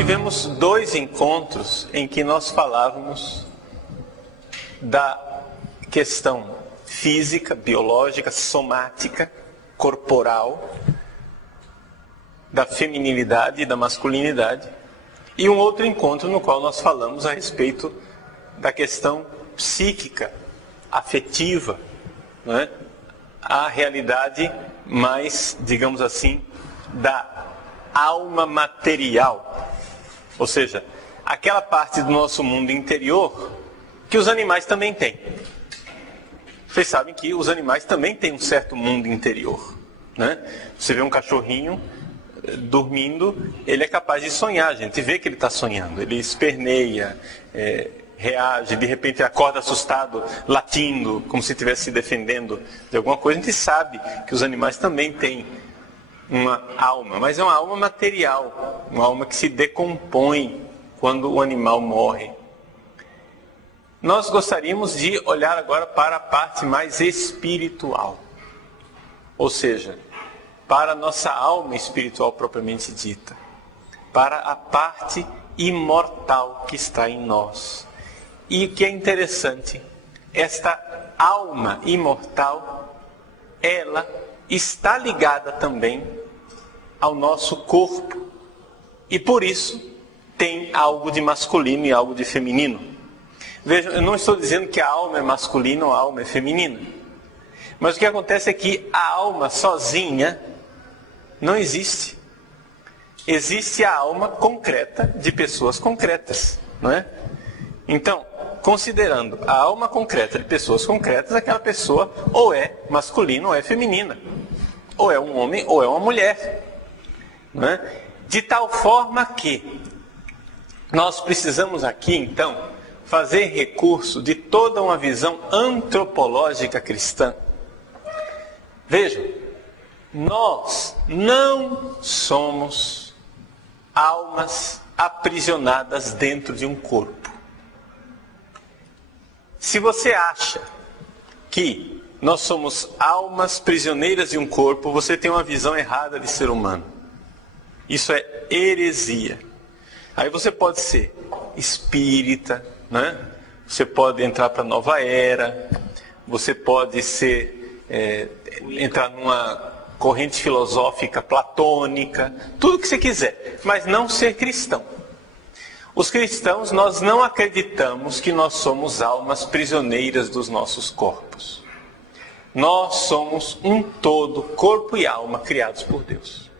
tivemos 2 encontros em que nós falávamos da questão física, biológica, somática, corporal, da feminilidade e da masculinidade, e um outro encontro no qual nós falamos a respeito da questão psíquica, afetiva, não é? A realidade mais, digamos assim, da alma material, ou seja, aquela parte do nosso mundo interior que os animais também têm. Vocês sabem que os animais também têm um certo mundo interior, né? Você vê um cachorrinho dormindo, ele é capaz de sonhar, a gente vê que ele está sonhando, ele esperneia, reage, de repente acorda assustado, latindo, como se estivesse se defendendo de alguma coisa. A gente sabe que os animais também têm uma alma, mas é uma alma material, uma alma que se decompõe quando o animal morre. Nós gostaríamos de olhar agora para a parte mais espiritual, ou seja, para a nossa alma espiritual propriamente dita, para a parte imortal que está em nós. E o que é interessante, esta alma imortal, ela está ligada também ao nosso corpo, e por isso tem algo de masculino e algo de feminino. Vejam, eu não estou dizendo que a alma é masculina ou a alma é feminina. Mas o que acontece é que a alma sozinha não existe. Existe a alma concreta de pessoas concretas, não é? Então, considerando a alma concreta de pessoas concretas, aquela pessoa ou é masculina ou é feminina. Ou é um homem ou é uma mulher, não é? De tal forma que nós precisamos aqui, então, fazer recurso de toda uma visão antropológica cristã. Vejam, nós não somos almas aprisionadas dentro de um corpo. Se você acha que nós somos almas prisioneiras de um corpo, você tem uma visão errada de ser humano. Isso é heresia. Aí você pode ser espírita, né? Você pode entrar para a nova era, você pode ser, entrar numa corrente filosófica platônica, tudo que você quiser, mas não ser cristão. Os cristãos, nós não acreditamos que nós somos almas prisioneiras dos nossos corpos. Nós somos um todo, corpo e alma, criados por Deus.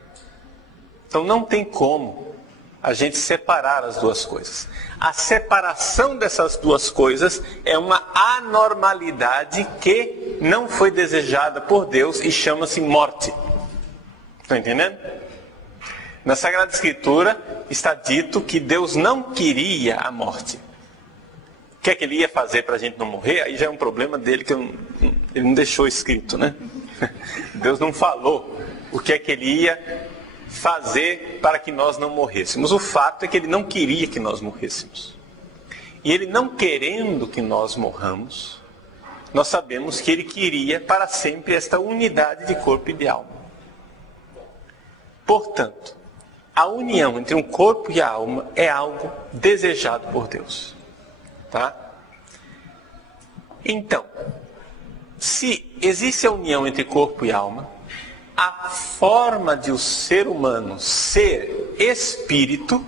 Então não tem como a gente separar as duas coisas. A separação dessas duas coisas é uma anormalidade que não foi desejada por Deus e chama-se morte. Estão entendendo? Na Sagrada Escritura está dito que Deus não queria a morte. O que é que ele ia fazer para a gente não morrer? Aí já é um problema dele que ele não deixou escrito, né? Deus não falou o que é que ele ia fazer para que nós não morrêssemos. O fato é que ele não queria que nós morrêssemos. E ele não querendo que nós morramos, nós sabemos que ele queria para sempre esta unidade de corpo e de alma. Portanto, a união entre um corpo e a alma é algo desejado por Deus. Tá? Então, se existe a união entre corpo e alma, a forma de o ser humano ser espírito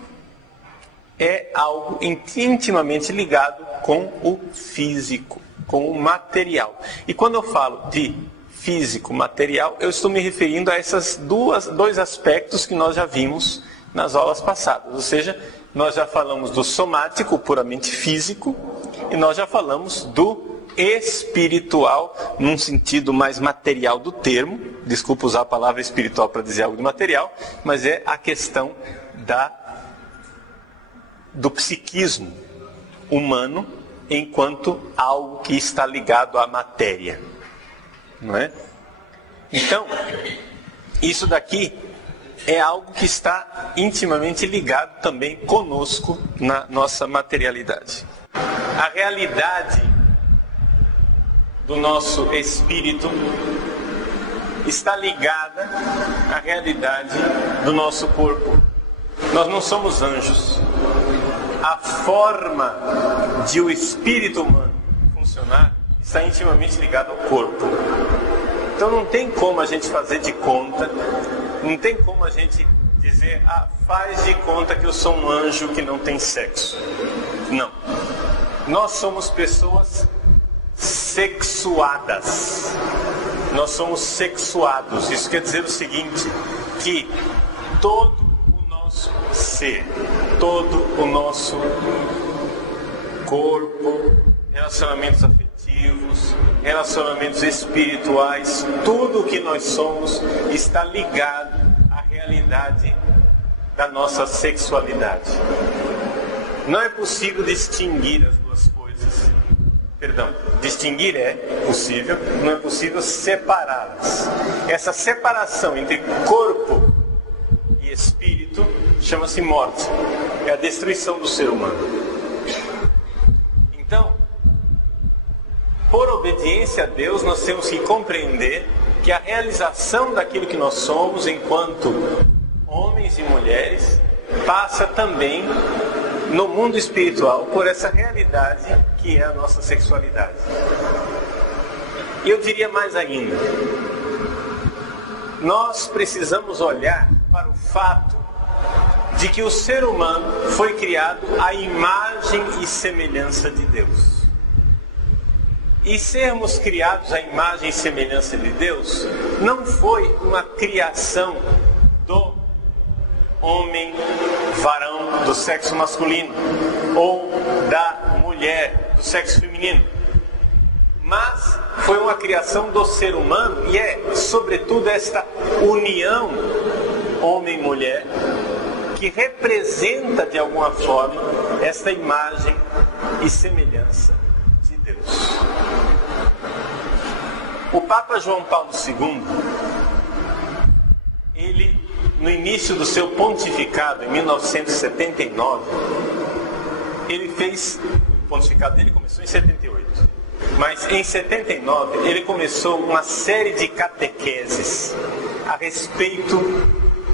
é algo intimamente ligado com o físico, com o material. E quando eu falo de físico, material, eu estou me referindo a esses dois aspectos que nós já vimos nas aulas passadas. Ou seja, nós já falamos do somático, puramente físico, e nós já falamos do espiritual, num sentido mais material do termo. Desculpa usar a palavra espiritual para dizer algo de material, mas é a questão do psiquismo humano enquanto algo que está ligado à matéria, não é? Então, isso daqui é algo que está intimamente ligado também conosco na nossa materialidade. A realidade do nosso espírito está ligada à realidade do nosso corpo. Nós não somos anjos. A forma de o espírito humano funcionar está intimamente ligada ao corpo. Então não tem como a gente fazer de conta, não tem como a gente dizer, faz de conta que eu sou um anjo que não tem sexo. Não. Nós somos pessoas sexuadas. Nós somos sexuados. Isso quer dizer o seguinte, que todo o nosso ser, todo o nosso corpo, relacionamentos afetivos, relacionamentos espirituais, tudo o que nós somos está ligado à realidade da nossa sexualidade. Não é possível distinguir as duas coisas. Distinguir é possível, não é possível separá-las. Essa separação entre corpo e espírito chama-se morte. É a destruição do ser humano. Então, por obediência a Deus, nós temos que compreender que a realização daquilo que nós somos enquanto homens e mulheres passa também no mundo espiritual por essa realidade que é a nossa sexualidade. E eu diria mais ainda, nós precisamos olhar para o fato de que o ser humano foi criado à imagem e semelhança de Deus. E sermos criados à imagem e semelhança de Deus não foi uma criação do homem, varão do sexo masculino, ou da mulher do sexo feminino, mas foi uma criação do ser humano e é, sobretudo, esta união homem-mulher que representa de alguma forma esta imagem e semelhança de Deus. O Papa João Paulo II, ele, no início do seu pontificado, em 1979, ele fez, o pontificado dele começou em 78, mas em 79 ele começou uma série de catequeses a respeito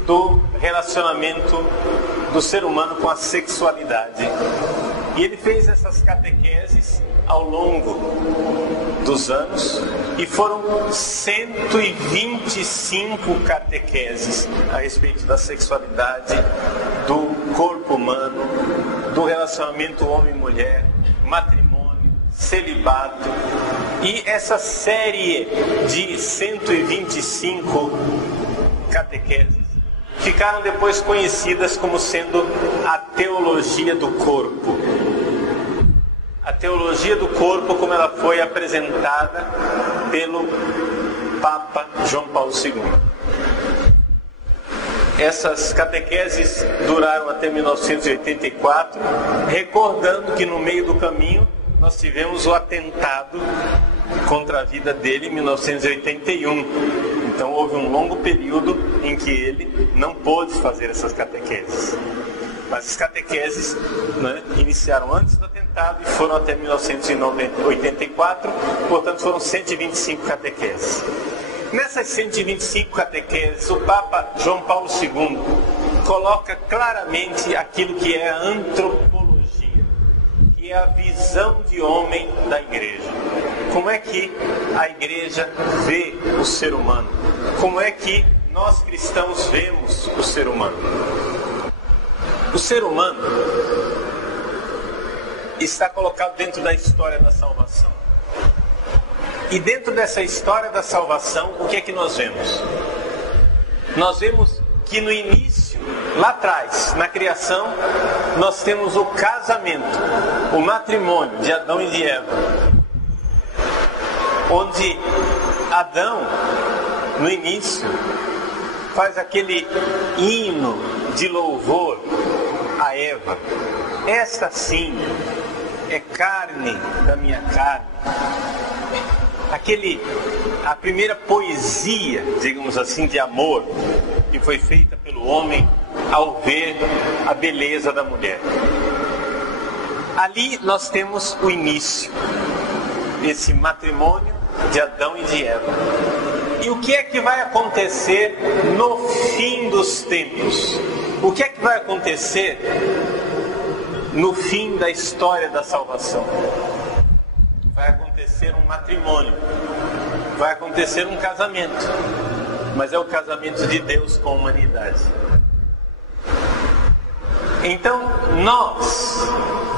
do relacionamento do ser humano com a sexualidade. E ele fez essas catequeses ao longo dos anos e foram 125 catequeses a respeito da sexualidade, do corpo humano, do relacionamento homem-mulher, matrimônio, celibato. E essa série de 125 catequeses ficaram depois conhecidas como sendo a teologia do corpo. A teologia do corpo como ela foi apresentada pelo Papa João Paulo II. Essas catequeses duraram até 1984, recordando que no meio do caminho nós tivemos o atentado contra a vida dele em 1981. Então houve um longo período em que ele não pôde fazer essas catequeses. Mas as catequeses, iniciaram antes do atentado e foram até 1984, portanto foram 125 catequeses. Nessas 125 catequeses, o Papa João Paulo II coloca claramente aquilo que é a antropologia, que é a visão de homem da igreja. Como é que a igreja vê o ser humano? Como é que nós cristãos vemos o ser humano? O ser humano está colocado dentro da história da salvação. E dentro dessa história da salvação, o que é que nós vemos? Nós vemos que no início, lá atrás, na criação, nós temos o casamento, o matrimônio de Adão e de Eva, onde Adão, no início, faz aquele hino de louvor a Eva. Esta sim é carne da minha carne. A primeira poesia, digamos assim, de amor que foi feita pelo homem ao ver a beleza da mulher. Ali nós temos o início, esse matrimônio de Adão e de Eva. E o que é que vai acontecer no fim dos tempos? O que é que vai acontecer no fim da história da salvação? Vai acontecer um matrimônio, vai acontecer um casamento, mas é o casamento de Deus com a humanidade. Então, nós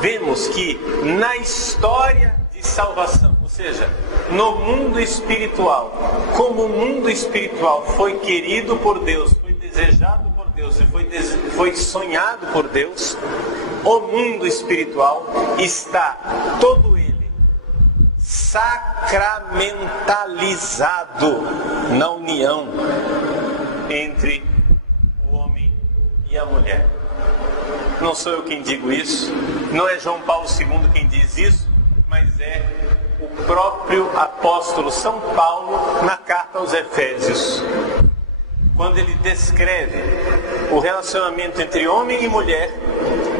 vemos que na história de salvação, ou seja, no mundo espiritual, como o mundo espiritual foi querido por Deus, foi desejado por Deus e foi sonhado por Deus, o mundo espiritual está todo ele sacramentalizado na união entre o homem e a mulher. Não sou eu quem digo isso, não é João Paulo II quem diz isso, mas é o próprio apóstolo São Paulo na carta aos Efésios, quando ele descreve o relacionamento entre homem e mulher,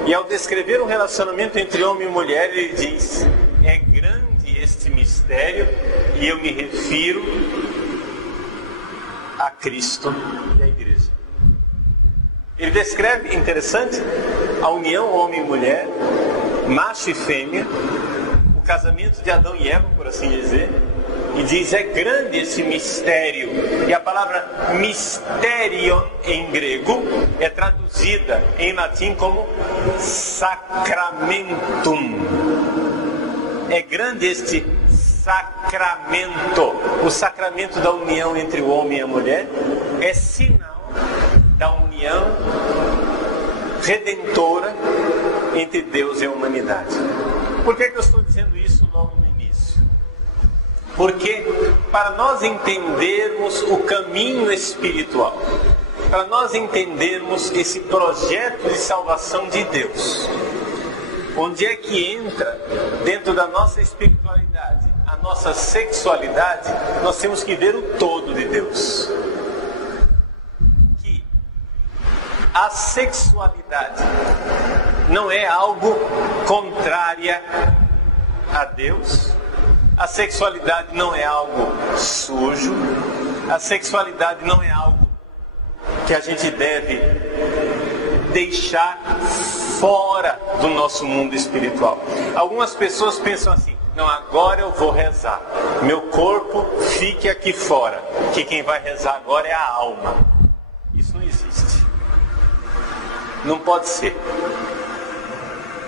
e ao descrever o relacionamento entre homem e mulher, ele diz: é grande este mistério, e eu me refiro a Cristo e à Igreja. Ele descreve, interessante, a união homem e mulher, macho e fêmea, o casamento de Adão e Eva, por assim dizer, e diz: é grande esse mistério. E a palavra mysterion em grego é traduzida em latim como sacramentum. É grande este sacramento. O sacramento da união entre o homem e a mulher é sinal da união redentora entre Deus e a humanidade. Por que eu estou dizendo isso logo no início? Porque para nós entendermos o caminho espiritual, para nós entendermos esse projeto de salvação de Deus, onde é que entra dentro da nossa espiritualidade a nossa sexualidade, nós temos que ver o todo de Deus. A sexualidade não é algo contrária a Deus. A sexualidade não é algo sujo. A sexualidade não é algo que a gente deve deixar fora do nosso mundo espiritual. Algumas pessoas pensam assim: não, agora eu vou rezar, meu corpo fique aqui fora, que quem vai rezar agora é a alma. Isso não existe. Não pode ser.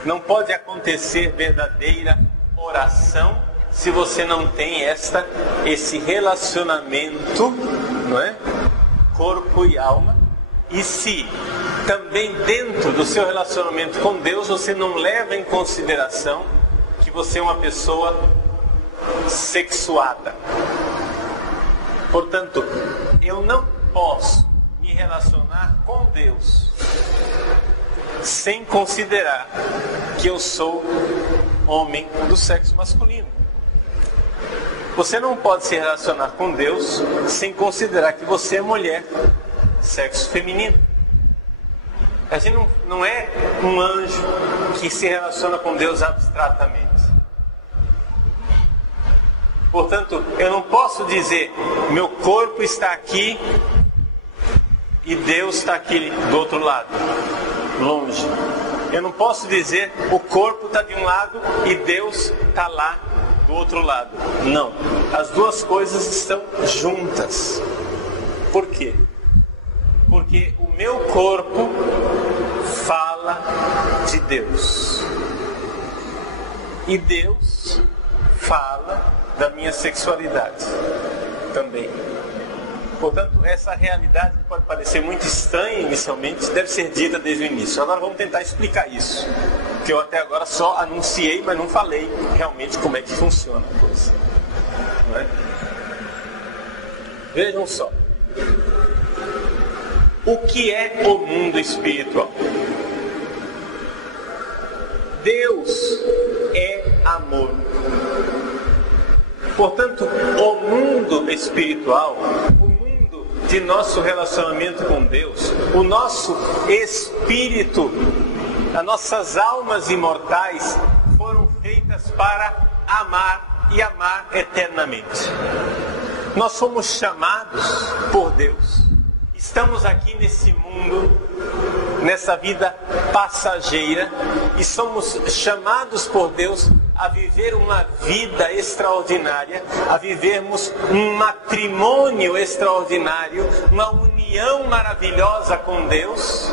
Não pode acontecer verdadeira oração se você não tem esse relacionamento, não é? Corpo e alma. E se também dentro do seu relacionamento com Deus você não leva em consideração que você é uma pessoa sexuada. Portanto, eu não posso me relacionar com Deus sem considerar que eu sou homem do sexo masculino. Você não pode se relacionar com Deus sem considerar que você é mulher, sexo feminino. A gente não é um anjo que se relaciona com Deus abstratamente. Portanto, eu não posso dizer: meu corpo está aqui e Deus está aqui do outro lado, longe. Eu não posso dizer: o corpo está de um lado e Deus está lá do outro lado. Não, as duas coisas estão juntas. Por quê? Porque o meu corpo fala de Deus e Deus fala da minha sexualidade também. Portanto, essa realidade que pode parecer muito estranha inicialmente deve ser dita desde o início. Agora vamos tentar explicar isso, que eu até agora só anunciei, mas não falei realmente como é que funciona a coisa. Não é? Vejam só. O que é o mundo espiritual? Deus é amor. Portanto, o mundo espiritual, o mundo de nosso relacionamento com Deus, o nosso espírito, as nossas almas imortais foram feitas para amar e amar eternamente. Nós somos chamados por Deus. Estamos aqui nesse mundo, nessa vida passageira, e somos chamados por Deus a viver uma vida extraordinária, a vivermos um matrimônio extraordinário, uma união maravilhosa com Deus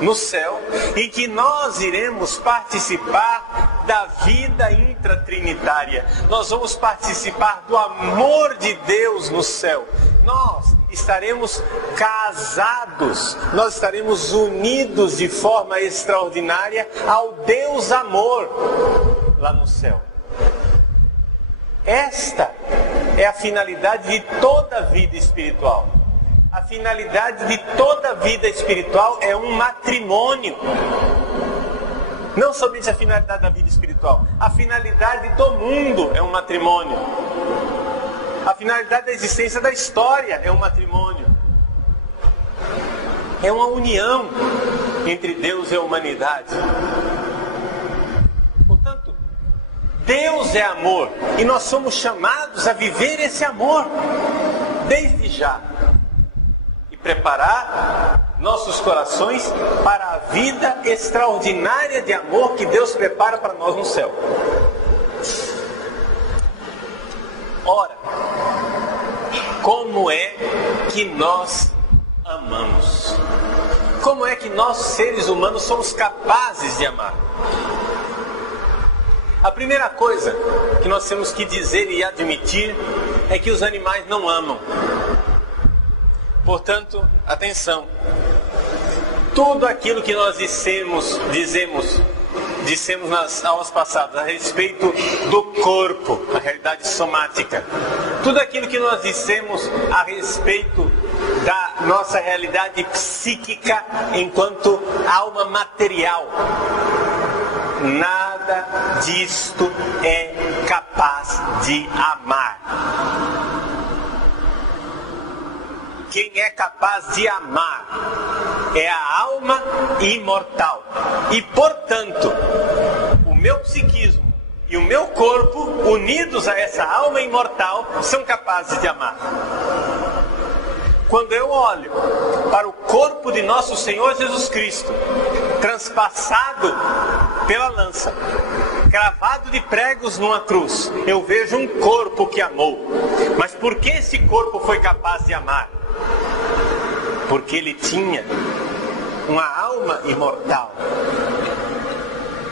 no céu, em que nós iremos participar da vida intratrinitária. Nós vamos participar do amor de Deus no céu. Nós estaremos casados, nós estaremos unidos de forma extraordinária ao Deus amor lá no céu. Esta é a finalidade de toda a vida espiritual. A finalidade de toda a vida espiritual é um matrimônio. Não somente a finalidade da vida espiritual, a finalidade do mundo é um matrimônio. A finalidade da existência da história é um matrimônio. É uma união entre Deus e a humanidade. Portanto, Deus é amor e nós somos chamados a viver esse amor desde já e preparar nossos corações para a vida extraordinária de amor que Deus prepara para nós no céu. Ora, como é que nós amamos? Como é que nós, seres humanos, somos capazes de amar? A primeira coisa que nós temos que dizer e admitir é que os animais não amam. Portanto, atenção. Tudo aquilo que nós dissemos nas aulas passadas a respeito do corpo, a realidade somática. Tudo aquilo que nós dissemos a respeito da nossa realidade psíquica enquanto alma material. Nada disto é capaz de amar. Quem é capaz de amar é a alma imortal. E, portanto, o meu psiquismo e o meu corpo, unidos a essa alma imortal, são capazes de amar. Quando eu olho para o corpo de nosso Senhor Jesus Cristo, transpassado pela lança, cravado de pregos numa cruz, eu vejo um corpo que amou. Mas por que esse corpo foi capaz de amar? Porque ele tinha uma alma imortal.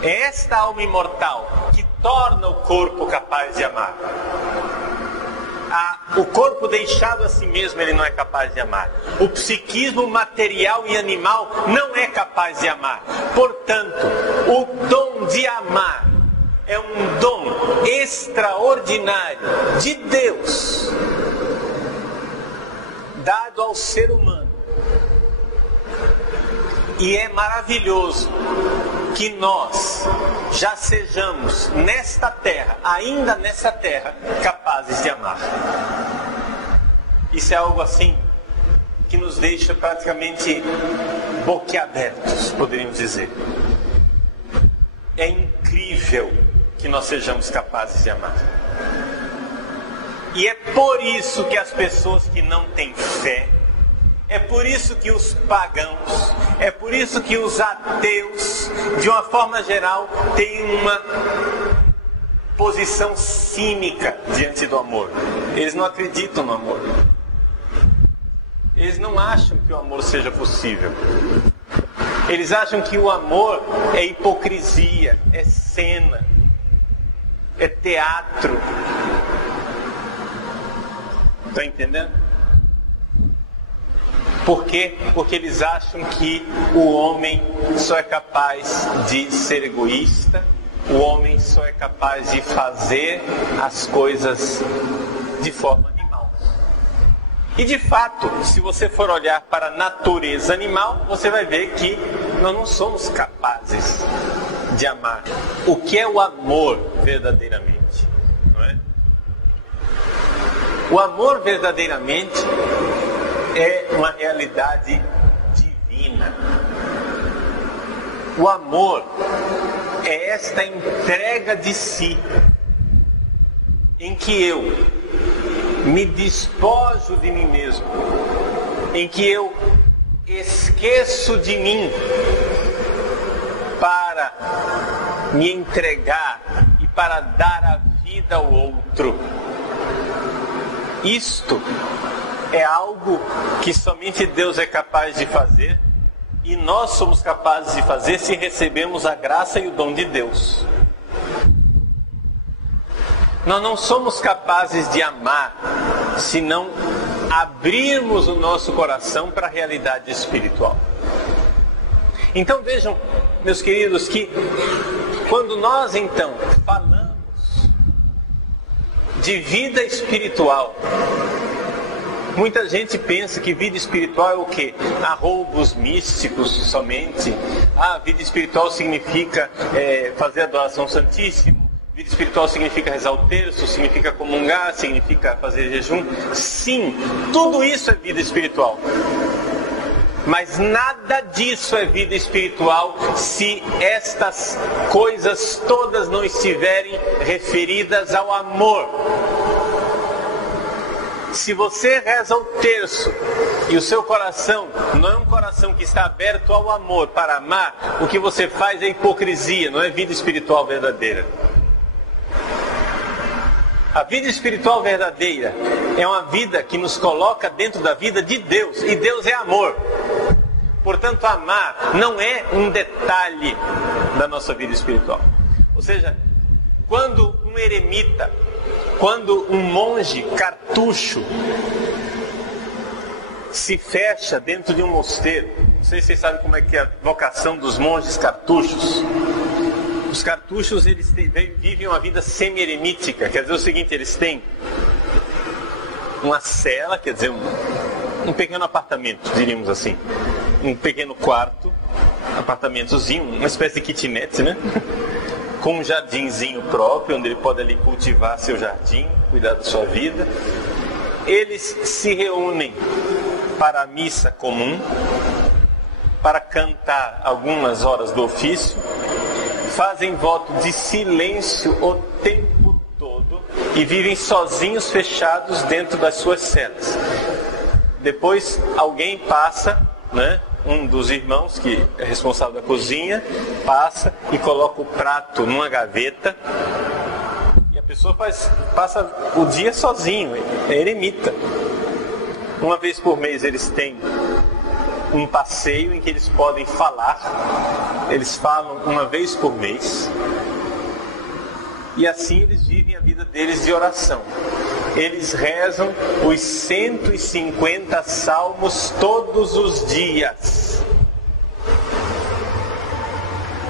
É esta alma imortal que torna o corpo capaz de amar. O corpo deixado a si mesmo ele não é capaz de amar. O psiquismo material e animal não é capaz de amar. Portanto, o dom de amar é um dom extraordinário de Deus, dado ao ser humano. E é maravilhoso que nós já sejamos nesta terra, ainda nessa terra, capazes de amar. Isso é algo assim que nos deixa praticamente boquiabertos, poderíamos dizer. É incrível que nós sejamos capazes de amar. E é por isso que as pessoas que não têm fé, é por isso que os pagãos, é por isso que os ateus, de uma forma geral, têm uma posição cínica diante do amor. Eles não acreditam no amor. Eles não acham que o amor seja possível. Eles acham que o amor é hipocrisia, é cena, é teatro. Está entendendo? Por quê? Porque eles acham que o homem só é capaz de ser egoísta, o homem só é capaz de fazer as coisas de forma animal. E de fato, se você for olhar para a natureza animal, você vai ver que nós não somos capazes de amar. O que é o amor verdadeiramente? Não é? O amor verdadeiramente é uma realidade divina. O amor é esta entrega de si. em que eu me despojo de mim mesmo, em que eu esqueço de mim para me entregar e para dar a vida ao outro. Isto é algo que somente Deus é capaz de fazer, e nós somos capazes de fazer se recebemos a graça e o dom de Deus. Nós não somos capazes de amar se não abrirmos o nosso coração para a realidade espiritual. Então vejam, meus queridos, que quando nós então falamos de vida espiritual, muita gente pensa que vida espiritual é o quê? Arroubos místicos somente. Vida espiritual significa fazer adoração ao Santíssimo. Vida espiritual significa rezar o terço, significa comungar, significa fazer jejum. Sim, tudo isso é vida espiritual. Mas nada disso é vida espiritual se estas coisas todas não estiverem referidas ao amor. Se você reza o terço e o seu coração não é um coração que está aberto ao amor para amar, o que você faz é hipocrisia, não é vida espiritual verdadeira. A vida espiritual verdadeira é uma vida que nos coloca dentro da vida de Deus, e Deus é amor. Portanto, amar não é um detalhe da nossa vida espiritual. Ou seja, quando um eremita, quando um monge cartucho se fecha dentro de um mosteiro, não sei se vocês sabem como é que é a vocação dos monges cartuchos. Os cartuchos, eles vivem uma vida semi-eremítica, quer dizer o seguinte, eles têm uma cela, quer dizer, um pequeno apartamento, diríamos assim, um pequeno quarto, apartamentozinho, uma espécie de kitnet, né? Com um jardinzinho próprio, onde ele pode ali cultivar seu jardim, cuidar da sua vida. Eles se reúnem para a missa comum, para cantar algumas horas do ofício, fazem voto de silêncio o tempo todo e vivem sozinhos, fechados dentro das suas celas. Depois alguém passa, né? Um dos irmãos que é responsável da cozinha passa e coloca o prato numa gaveta, e a pessoa passa o dia sozinho, é eremita. Uma vez por mês eles têm um passeio em que eles podem falar, eles falam uma vez por mês, e assim eles vivem a vida deles de oração. Eles rezam os 150 salmos todos os dias.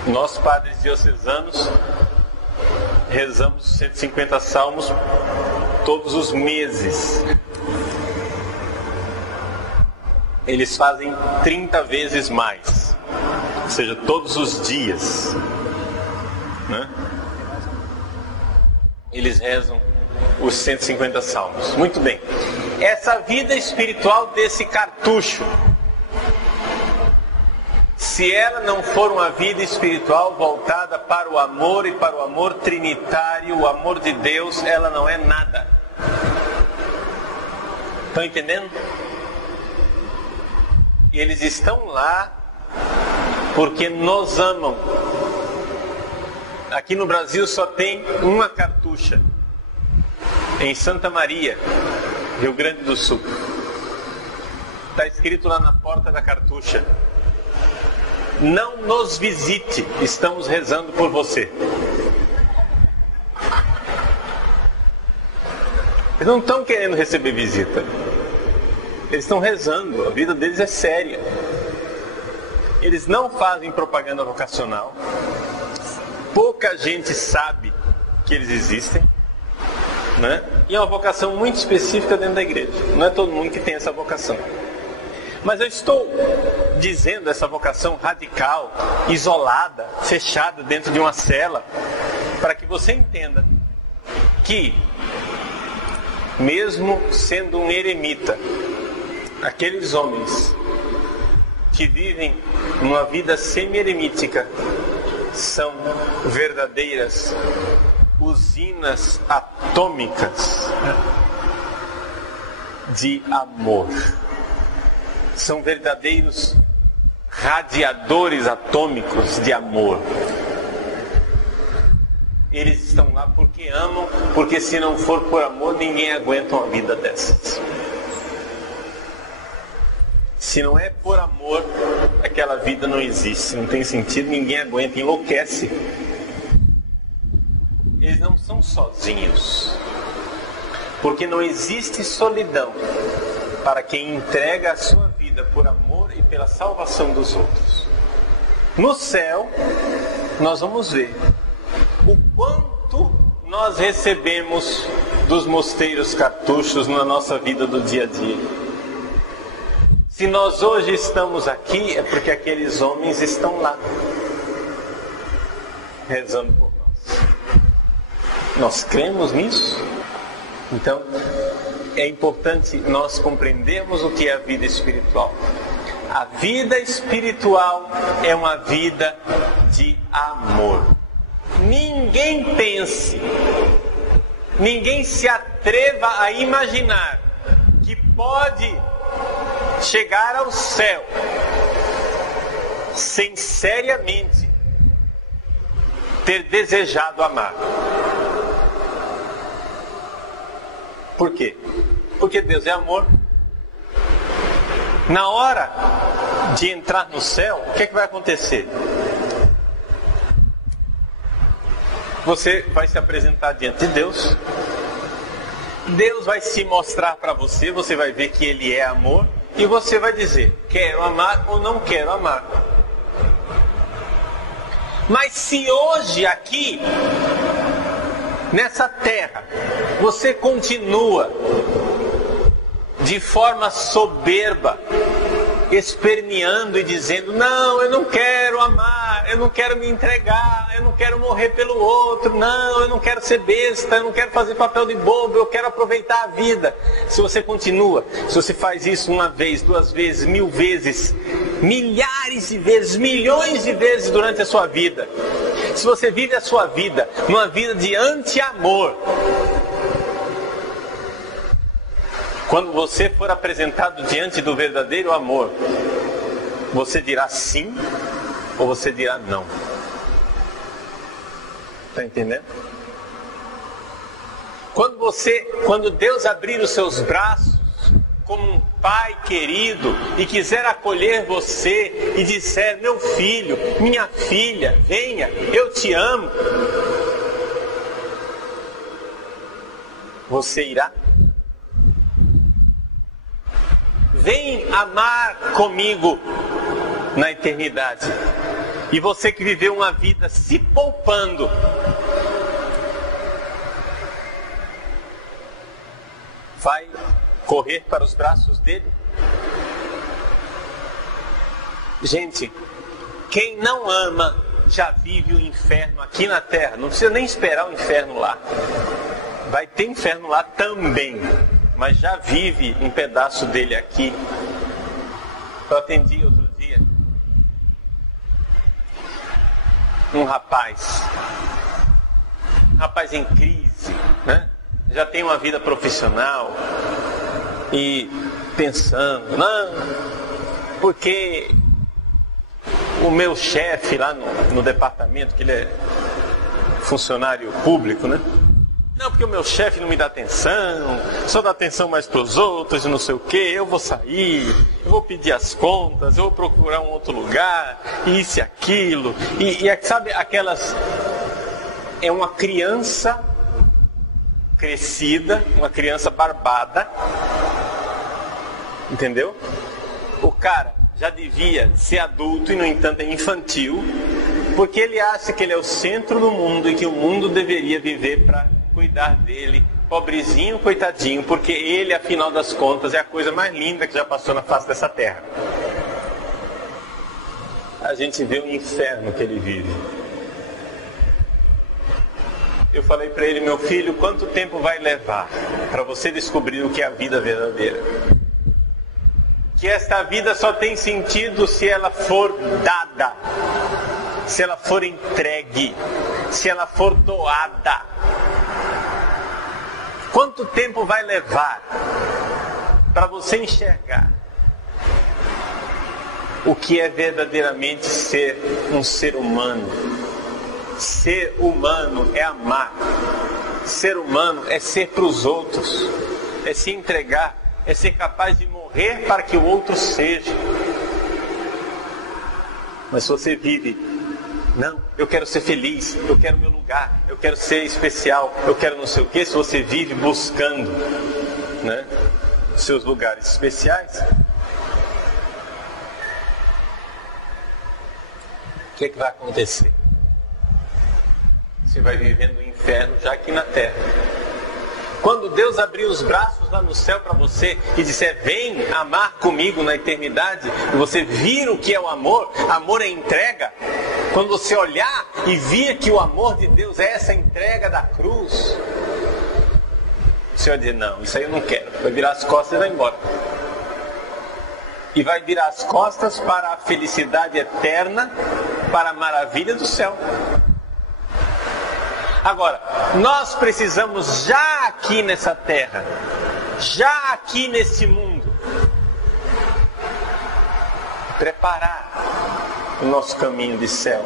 Nós, padres diocesanos, rezamos 150 salmos todos os meses. Eles fazem 30 vezes mais, ou seja, todos os dias, né? Eles rezam os 150 salmos. Muito bem. Essa vida espiritual desse cartucho, se ela não for uma vida espiritual voltada para o amor e para o amor trinitário, o amor de Deus, ela não é nada. Estão entendendo? E eles estão lá porque nos amam. Aqui no Brasil só tem uma cartucha, em Santa Maria, Rio Grande do Sul. Está escrito lá na porta da cartucha: não nos visite, estamos rezando por você. Eles não estão querendo receber visita, eles estão rezando, a vida deles é séria. Eles não fazem propaganda vocacional, pouca gente sabe que eles existem, né? E é uma vocação muito específica dentro da igreja, não é todo mundo que tem essa vocação. Mas eu estou dizendo essa vocação radical, isolada, fechada dentro de uma cela, para que você entenda que, mesmo sendo um eremita, aqueles homens que vivem uma vida semi-eremítica são verdadeiras usinas atômicas de amor. São verdadeiros radiadores atômicos de amor. Eles estão lá porque amam, porque se não for por amor, ninguém aguenta uma vida dessas. Se não é por amor, aquela vida não existe, não tem sentido, ninguém aguenta, enlouquece. Eles não são sozinhos, porque não existe solidão para quem entrega a sua vida por amor e pela salvação dos outros. No céu, nós vamos ver o quanto nós recebemos dos mosteiros cartuchos na nossa vida do dia a dia. Se nós hoje estamos aqui, é porque aqueles homens estão lá, rezando por nós. Nós cremos nisso? Então, é importante nós compreendermos o que é a vida espiritual. A vida espiritual é uma vida de amor. Ninguém pense, ninguém se atreva a imaginar que pode chegar ao céu sem seriamente ter desejado amar. Por quê? Porque Deus é amor. Na hora de entrar no céu, o que é que vai acontecer? Você vai se apresentar diante de Deus. Deus vai se mostrar para você, você vai ver que Ele é amor. E você vai dizer, quero amar ou não quero amar. Mas se hoje aqui, nessa terra, você continua de forma soberba, esperneando e dizendo, não, eu não quero amar, eu não quero me entregar, eu não quero morrer pelo outro, não, eu não quero ser besta, eu não quero fazer papel de bobo, eu quero aproveitar a vida. Se você continua, se você faz isso uma vez, 2 vezes, 1000 vezes, milhares de vezes, milhões de vezes durante a sua vida, se você vive a sua vida numa vida de anti-amor, quando você for apresentado diante do verdadeiro amor, você dirá sim ou você dirá não. Está entendendo? Quando Deus abrir os seus braços como um pai querido e quiser acolher você e disser, meu filho, minha filha, venha, eu te amo, você irá? Vem amar comigo na eternidade. E você que viveu uma vida se poupando, vai correr para os braços dele? Gente, quem não ama já vive o inferno aqui na terra. Não precisa nem esperar o inferno lá. Vai ter inferno lá também, mas já vive um pedaço dele aqui. Eu atendi outro dia um rapaz em crise, né? Já tem uma vida profissional e pensando, não, porque o meu chefe lá no departamento, que ele é funcionário público, né? Não, porque o meu chefe não me dá atenção, só dá atenção mais para os outros e não sei o que, eu vou sair, eu vou pedir as contas, eu vou procurar um outro lugar, e isso e aquilo. E sabe aquelas... É uma criança crescida, uma criança barbada, entendeu? O cara já devia ser adulto e no entanto é infantil, porque ele acha que ele é o centro do mundo e que o mundo deveria viver para cuidar dele, pobrezinho, coitadinho, porque ele, afinal das contas, é a coisa mais linda que já passou na face dessa terra. A gente vê o inferno que ele vive. Eu falei para ele, meu filho, quanto tempo vai levar para você descobrir o que é a vida verdadeira? Que esta vida só tem sentido se ela for dada. se ela for entregue, se ela for doada, quanto tempo vai levar para você enxergar o que é verdadeiramente ser um ser humano? Ser humano é amar. Ser humano é ser para os outros, é se entregar, é ser capaz de morrer para que o outro seja. Mas se você vive, não, eu quero ser feliz, eu quero meu lugar, eu quero ser especial, eu quero não sei o quê, se você vive buscando, né, seus lugares especiais, o que é que vai acontecer? Você vai viver no inferno já aqui na terra. Quando Deus abrir os braços lá no céu para você e disser, vem amar comigo na eternidade, e você vir o que é o amor, amor é entrega. Quando você olhar e vir que o amor de Deus é essa entrega da cruz, você vai dizer, não, isso aí eu não quero. Vai virar as costas e vai embora. E vai virar as costas para a felicidade eterna, para a maravilha do céu. Agora, nós precisamos já aqui nessa terra, já aqui nesse mundo, preparar o nosso caminho de céu.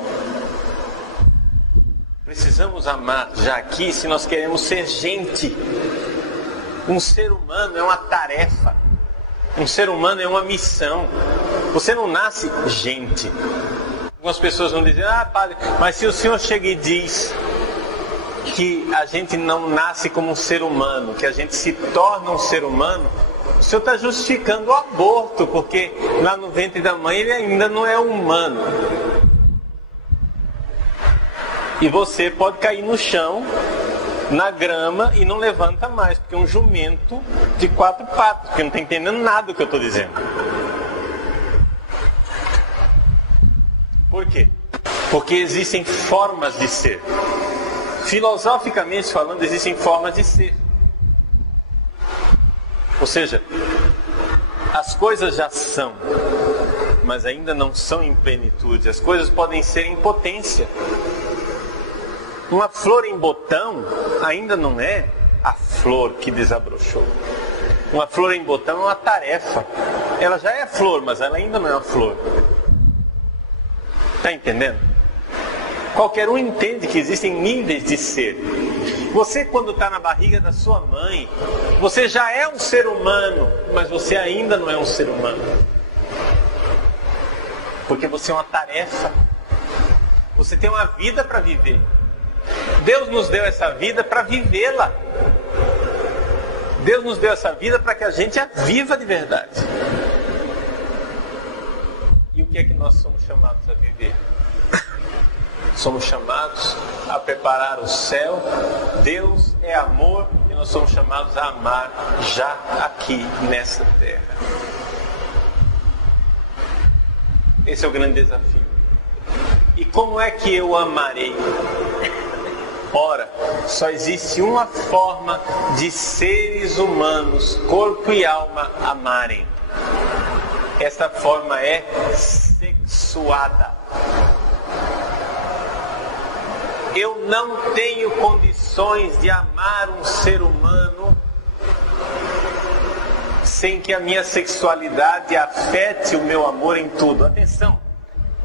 Precisamos amar já aqui se nós queremos ser gente. Um ser humano é uma tarefa, um ser humano é uma missão. Você não nasce gente. Algumas pessoas vão dizer, padre, mas se o senhor chega e diz que a gente não nasce como um ser humano, que a gente se torna um ser humano, o senhor está justificando o aborto, porque lá no ventre da mãe ele ainda não é humano. E você pode cair no chão, na grama, e não levanta mais, porque é um jumento de 4 patas, porque não está entendendo nada do que eu estou dizendo. Por quê? Porque existem formas de ser. Filosoficamente falando, existem formas de ser. Ou seja, as coisas já são, mas ainda não são em plenitude. As coisas podem ser em potência. Uma flor em botão ainda não é a flor que desabrochou. Uma flor em botão é uma tarefa. Ela já é flor, mas ela ainda não é uma flor. Está entendendo? Qualquer um entende que existem níveis de ser. Você, quando está na barriga da sua mãe, você já é um ser humano, mas você ainda não é um ser humano. Porque você é uma tarefa. Você tem uma vida para viver. Deus nos deu essa vida para vivê-la. Deus nos deu essa vida para que a gente a viva de verdade. E o que é que nós somos chamados a viver? Somos chamados a preparar o céu. Deus é amor e nós somos chamados a amar já aqui nessa terra. Esse é o grande desafio. E como é que eu amarei? Ora, só existe uma forma de seres humanos, corpo e alma, amarem. Essa forma é sexuada. Eu não tenho condições de amar um ser humano sem que a minha sexualidade afete o meu amor em tudo. Atenção,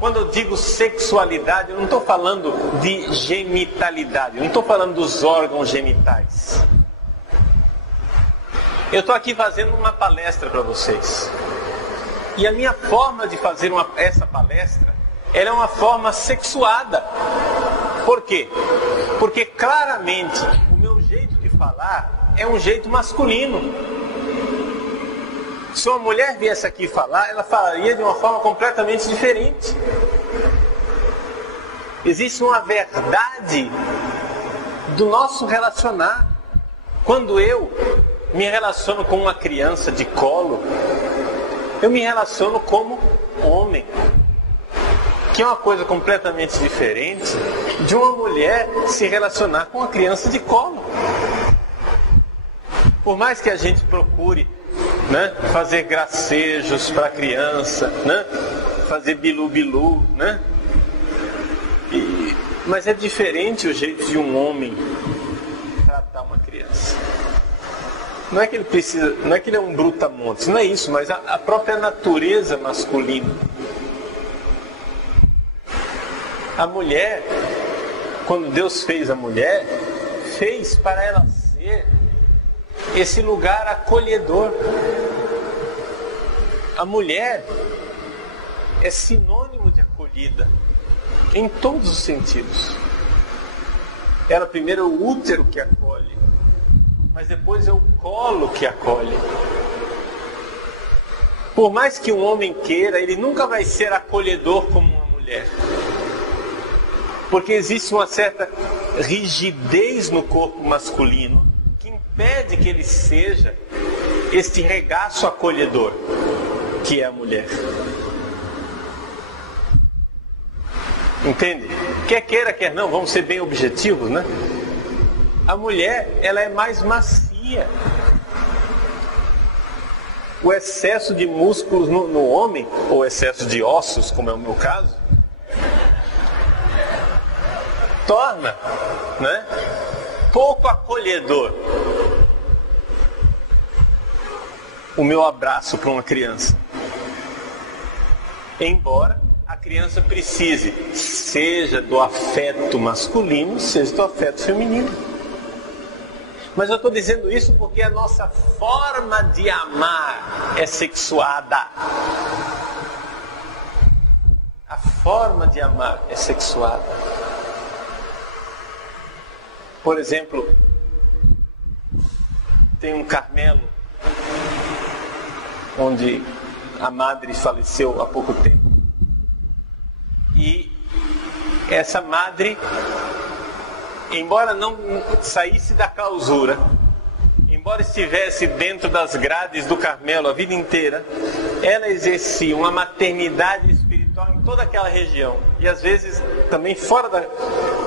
quando eu digo sexualidade, eu não estou falando de genitalidade, eu não estou falando dos órgãos genitais. Eu estou aqui fazendo uma palestra para vocês. E a minha forma de fazer essa palestra, ela é uma forma sexuada. Por quê? Porque claramente o meu jeito de falar é um jeito masculino. Se uma mulher viesse aqui falar, ela falaria de uma forma completamente diferente. Existe uma verdade do nosso relacionar. Quando eu me relaciono com uma criança de colo, eu me relaciono como homem. Que é uma coisa completamente diferente de uma mulher se relacionar com uma criança de colo. Por mais que a gente procure, né, fazer gracejos para a criança, né, fazer bilu-bilu, né, Mas é diferente o jeito de um homem tratar uma criança. Não é que ele precisa, não é que ele é um brutamontes, não é isso, mas a própria natureza masculina. A mulher, quando Deus fez a mulher, fez para ela ser esse lugar acolhedor. A mulher é sinônimo de acolhida, em todos os sentidos. Ela primeiro é o útero que acolhe, mas depois é o colo que acolhe. Por mais que um homem queira, ele nunca vai ser acolhedor como uma mulher. Porque existe uma certa rigidez no corpo masculino que impede que ele seja este regaço acolhedor que é a mulher. Entende? Quer queira, quer não, vamos ser bem objetivos, né? A mulher, ela é mais macia. O excesso de músculos no homem, ou excesso de ossos, como é o meu caso, torna, né, pouco acolhedor o meu abraço para uma criança. Embora a criança precise, seja do afeto masculino, seja do afeto feminino. Mas eu estou dizendo isso porque a nossa forma de amar é sexuada. A forma de amar é sexuada. Por exemplo, tem um Carmelo, onde a madre faleceu há pouco tempo. E essa madre, embora não saísse da clausura, embora estivesse dentro das grades do Carmelo a vida inteira, ela exercia uma maternidade espiritual em toda aquela região. E às vezes também fora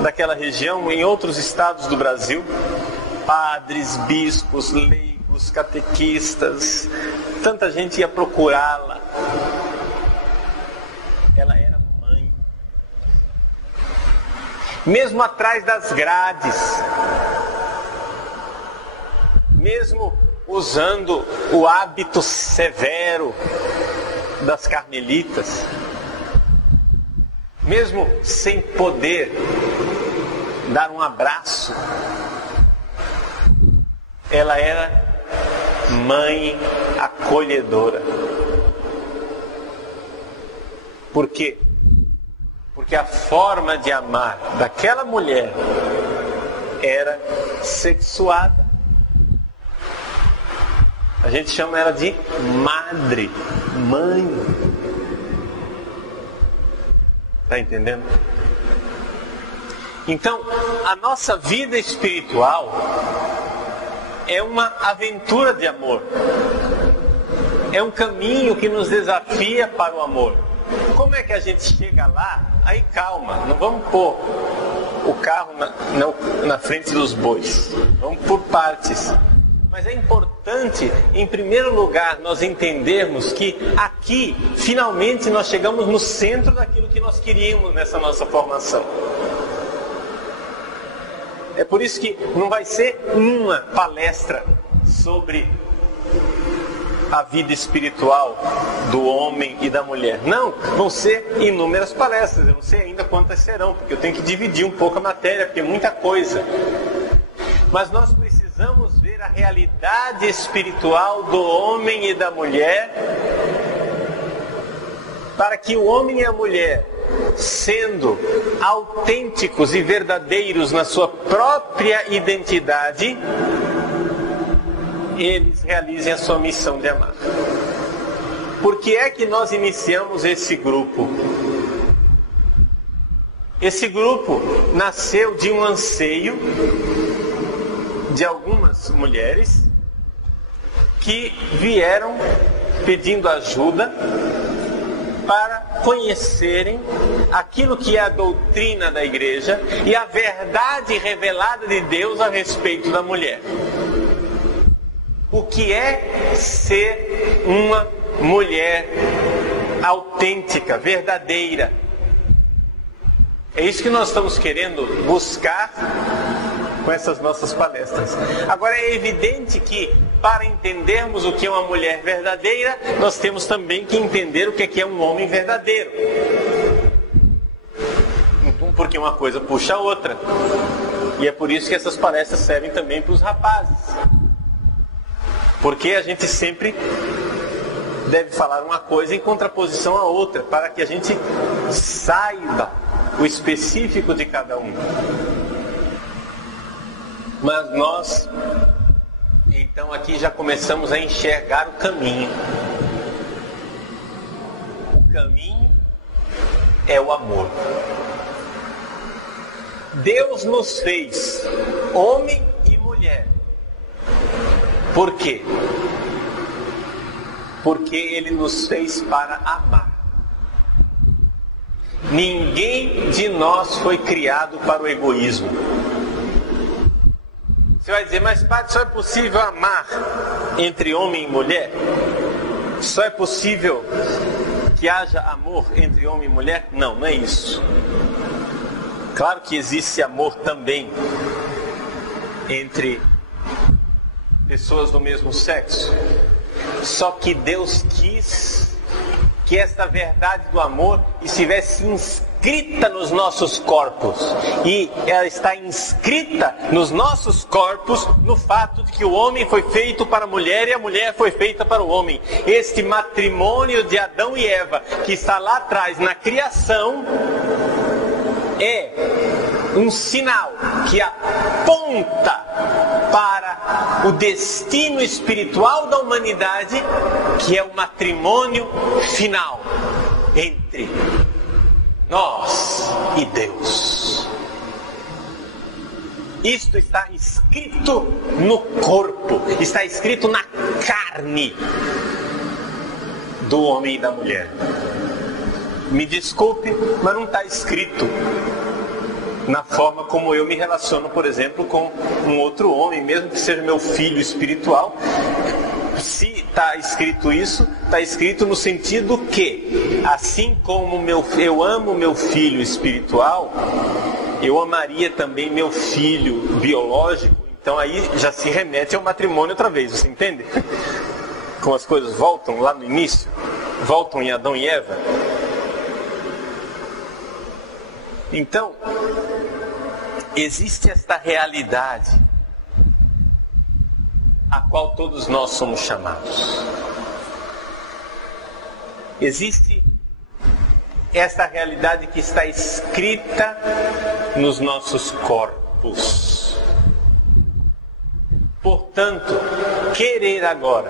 daquela região, em outros estados do Brasil, padres, bispos, leigos, catequistas, tanta gente ia procurá-la. Ela era mãe. Mesmo atrás das grades, mesmo usando o hábito severo das carmelitas, mesmo sem poder dar um abraço, ela era mãe acolhedora. Por quê? Porque a forma de amar daquela mulher era sexuada. A gente chama ela de madre, mãe. Está entendendo? Então, a nossa vida espiritual é uma aventura de amor. É um caminho que nos desafia para o amor. Como é que a gente chega lá? Aí calma, não vamos pôr o carro na frente dos bois. Vamos por partes. Mas é importante, em primeiro lugar, nós entendermos que aqui, finalmente, nós chegamos no centro daquilo que nós queríamos nessa nossa formação. É por isso que não vai ser uma palestra sobre a vida espiritual do homem e da mulher. Não, vão ser inúmeras palestras. Eu não sei ainda quantas serão, porque eu tenho que dividir um pouco a matéria, porque é muita coisa. Mas nós precisamos ver a realidade espiritual do homem e da mulher, para que o homem e a mulher, sendo autênticos e verdadeiros na sua própria identidade, eles realizem a sua missão de amar. Por que é que nós iniciamos esse grupo? Esse grupo nasceu de um anseio de algumas mulheres que vieram pedindo ajuda para conhecerem aquilo que é a doutrina da igreja e a verdade revelada de Deus a respeito da mulher. O que é ser uma mulher autêntica, verdadeira? É isso que nós estamos querendo buscar com essas nossas palestras. Agora, é evidente que para entendermos o que é uma mulher verdadeira, nós temos também que entender o que é um homem verdadeiro. Porque uma coisa puxa a outra. E é por isso que essas palestras servem também para os rapazes. Porque a gente sempre deve falar uma coisa em contraposição à outra, para que a gente saiba o específico de cada um. Mas nós, então, aqui já começamos a enxergar o caminho. O caminho é o amor. Deus nos fez homem e mulher. Por quê? Porque Ele nos fez para amar. Ninguém de nós foi criado para o egoísmo. Você vai dizer, mas padre, só é possível amar entre homem e mulher? Só é possível que haja amor entre homem e mulher? Não, não é isso. Claro que existe amor também entre pessoas do mesmo sexo. Só que Deus quis que esta verdade do amor estivesse inscrita nos nossos corpos. E ela está inscrita nos nossos corpos no fato de que o homem foi feito para a mulher e a mulher foi feita para o homem. Este matrimônio de Adão e Eva, que está lá atrás na criação, é um sinal que aponta para o destino espiritual da humanidade, que é o matrimônio final entre nós e Deus. Isto está escrito no corpo, está escrito na carne do homem e da mulher. Me desculpe, mas não está escrito na forma como eu me relaciono, por exemplo, com um outro homem, mesmo que seja meu filho espiritual. Se está escrito isso, está escrito no sentido que, assim como eu amo meu filho espiritual, eu amaria também meu filho biológico. Então aí já se remete ao matrimônio outra vez, você entende? Como as coisas voltam lá no início, voltam em Adão e Eva. Então, existe esta realidade a qual todos nós somos chamados. Existe esta realidade que está escrita nos nossos corpos. Portanto, querer agora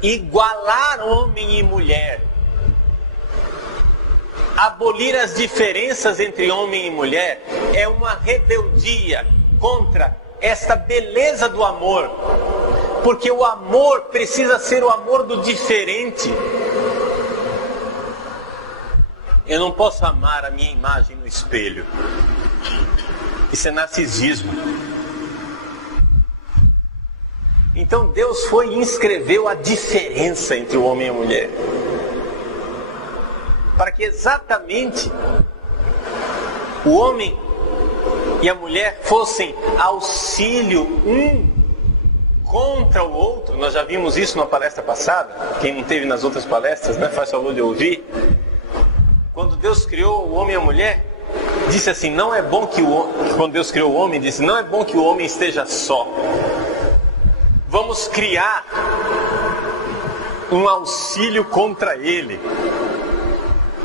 igualar homem e mulher, abolir as diferenças entre homem e mulher, é uma rebeldia contra esta beleza do amor. Porque o amor precisa ser o amor do diferente. Eu não posso amar a minha imagem no espelho. Isso é narcisismo. Então Deus foi e inscreveu a diferença entre o homem e a mulher, para que exatamente o homem e a mulher fossem auxílio um contra o outro. Nós já vimos isso na palestra passada. Quem não teve nas outras palestras, né, faz favor de ouvir. Quando Deus criou o homem e a mulher, disse assim, não é bom que quando Deus criou o homem, disse, não é bom que o homem esteja só. Vamos criar um auxílio contra ele.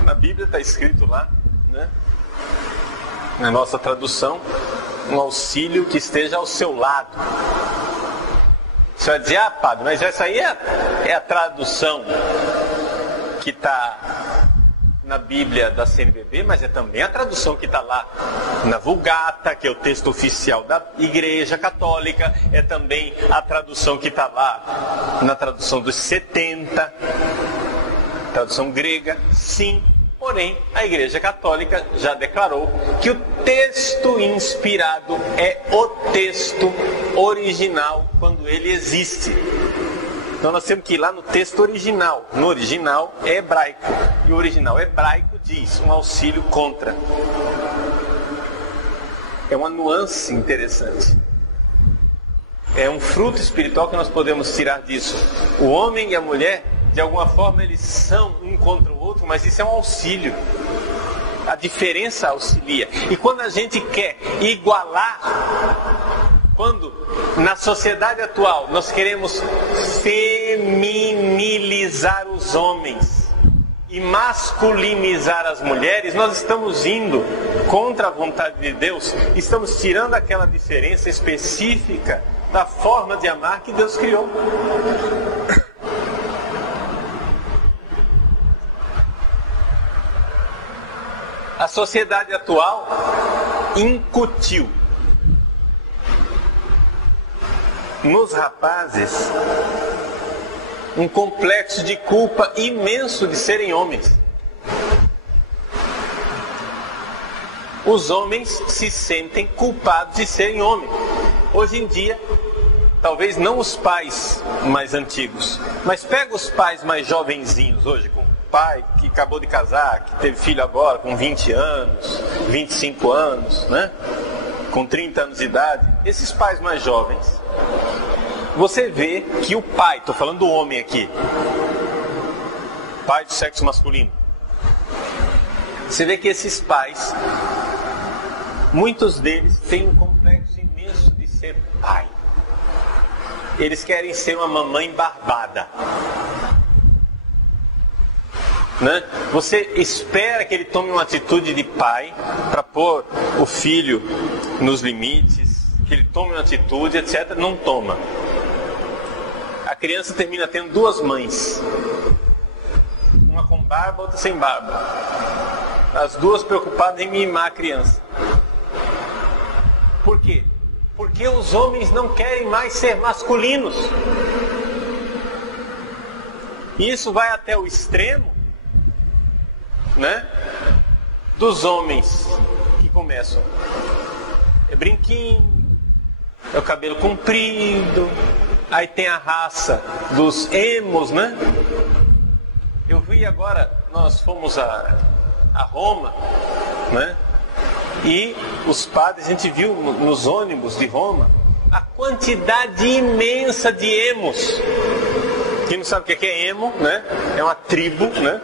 Na Bíblia está escrito lá, né? Na nossa tradução, um auxílio que esteja ao seu lado. Você vai dizer, ah, padre, mas essa aí é a tradução que está na Bíblia da CNBB, mas é também a tradução que está lá na Vulgata, que é o texto oficial da Igreja Católica, é também a tradução que está lá na tradução dos 70, tradução grega, sim. Porém, a Igreja Católica já declarou que o texto inspirado é o texto original quando ele existe. Então nós temos que ir lá no texto original. No original é hebraico. E o original hebraico diz um auxílio contra. É uma nuance interessante. É um fruto espiritual que nós podemos tirar disso. O homem e a mulher, de alguma forma, eles são um contra o outro, mas isso é um auxílio. A diferença auxilia. E quando a gente quer igualar, quando na sociedade atual nós queremos feminilizar os homens e masculinizar as mulheres, nós estamos indo contra a vontade de Deus, estamos tirando aquela diferença específica da forma de amar que Deus criou. A sociedade atual incutiu nos rapazes um complexo de culpa imenso de serem homens. Os homens se sentem culpados de serem homens. Hoje em dia, talvez não os pais mais antigos, mas pega os pais mais jovenzinhos hoje, com pai que acabou de casar, que teve filho agora com 20 anos, 25 anos, né? Com 30 anos de idade. Esses pais mais jovens, você vê que o pai, estou falando do homem aqui, pai do sexo masculino, você vê que esses pais, muitos deles têm um complexo imenso de ser pai. Eles querem ser uma mamãe barbada. Né? Você espera que ele tome uma atitude de pai para pôr o filho nos limites, que ele tome uma atitude, etc. Não toma. A criança termina tendo duas mães, uma com barba, outra sem barba, as duas preocupadas em mimar a criança. Por quê? Porque os homens não querem mais ser masculinos. E isso vai até o extremo, né, dos homens que começam, é brinquinho, é o cabelo comprido, aí tem a raça dos emos, né? Eu vi agora, nós fomos a Roma, né? E os padres, a gente viu nos ônibus de Roma a quantidade imensa de emos. Quem não sabe o que é emo, né? É uma tribo, né?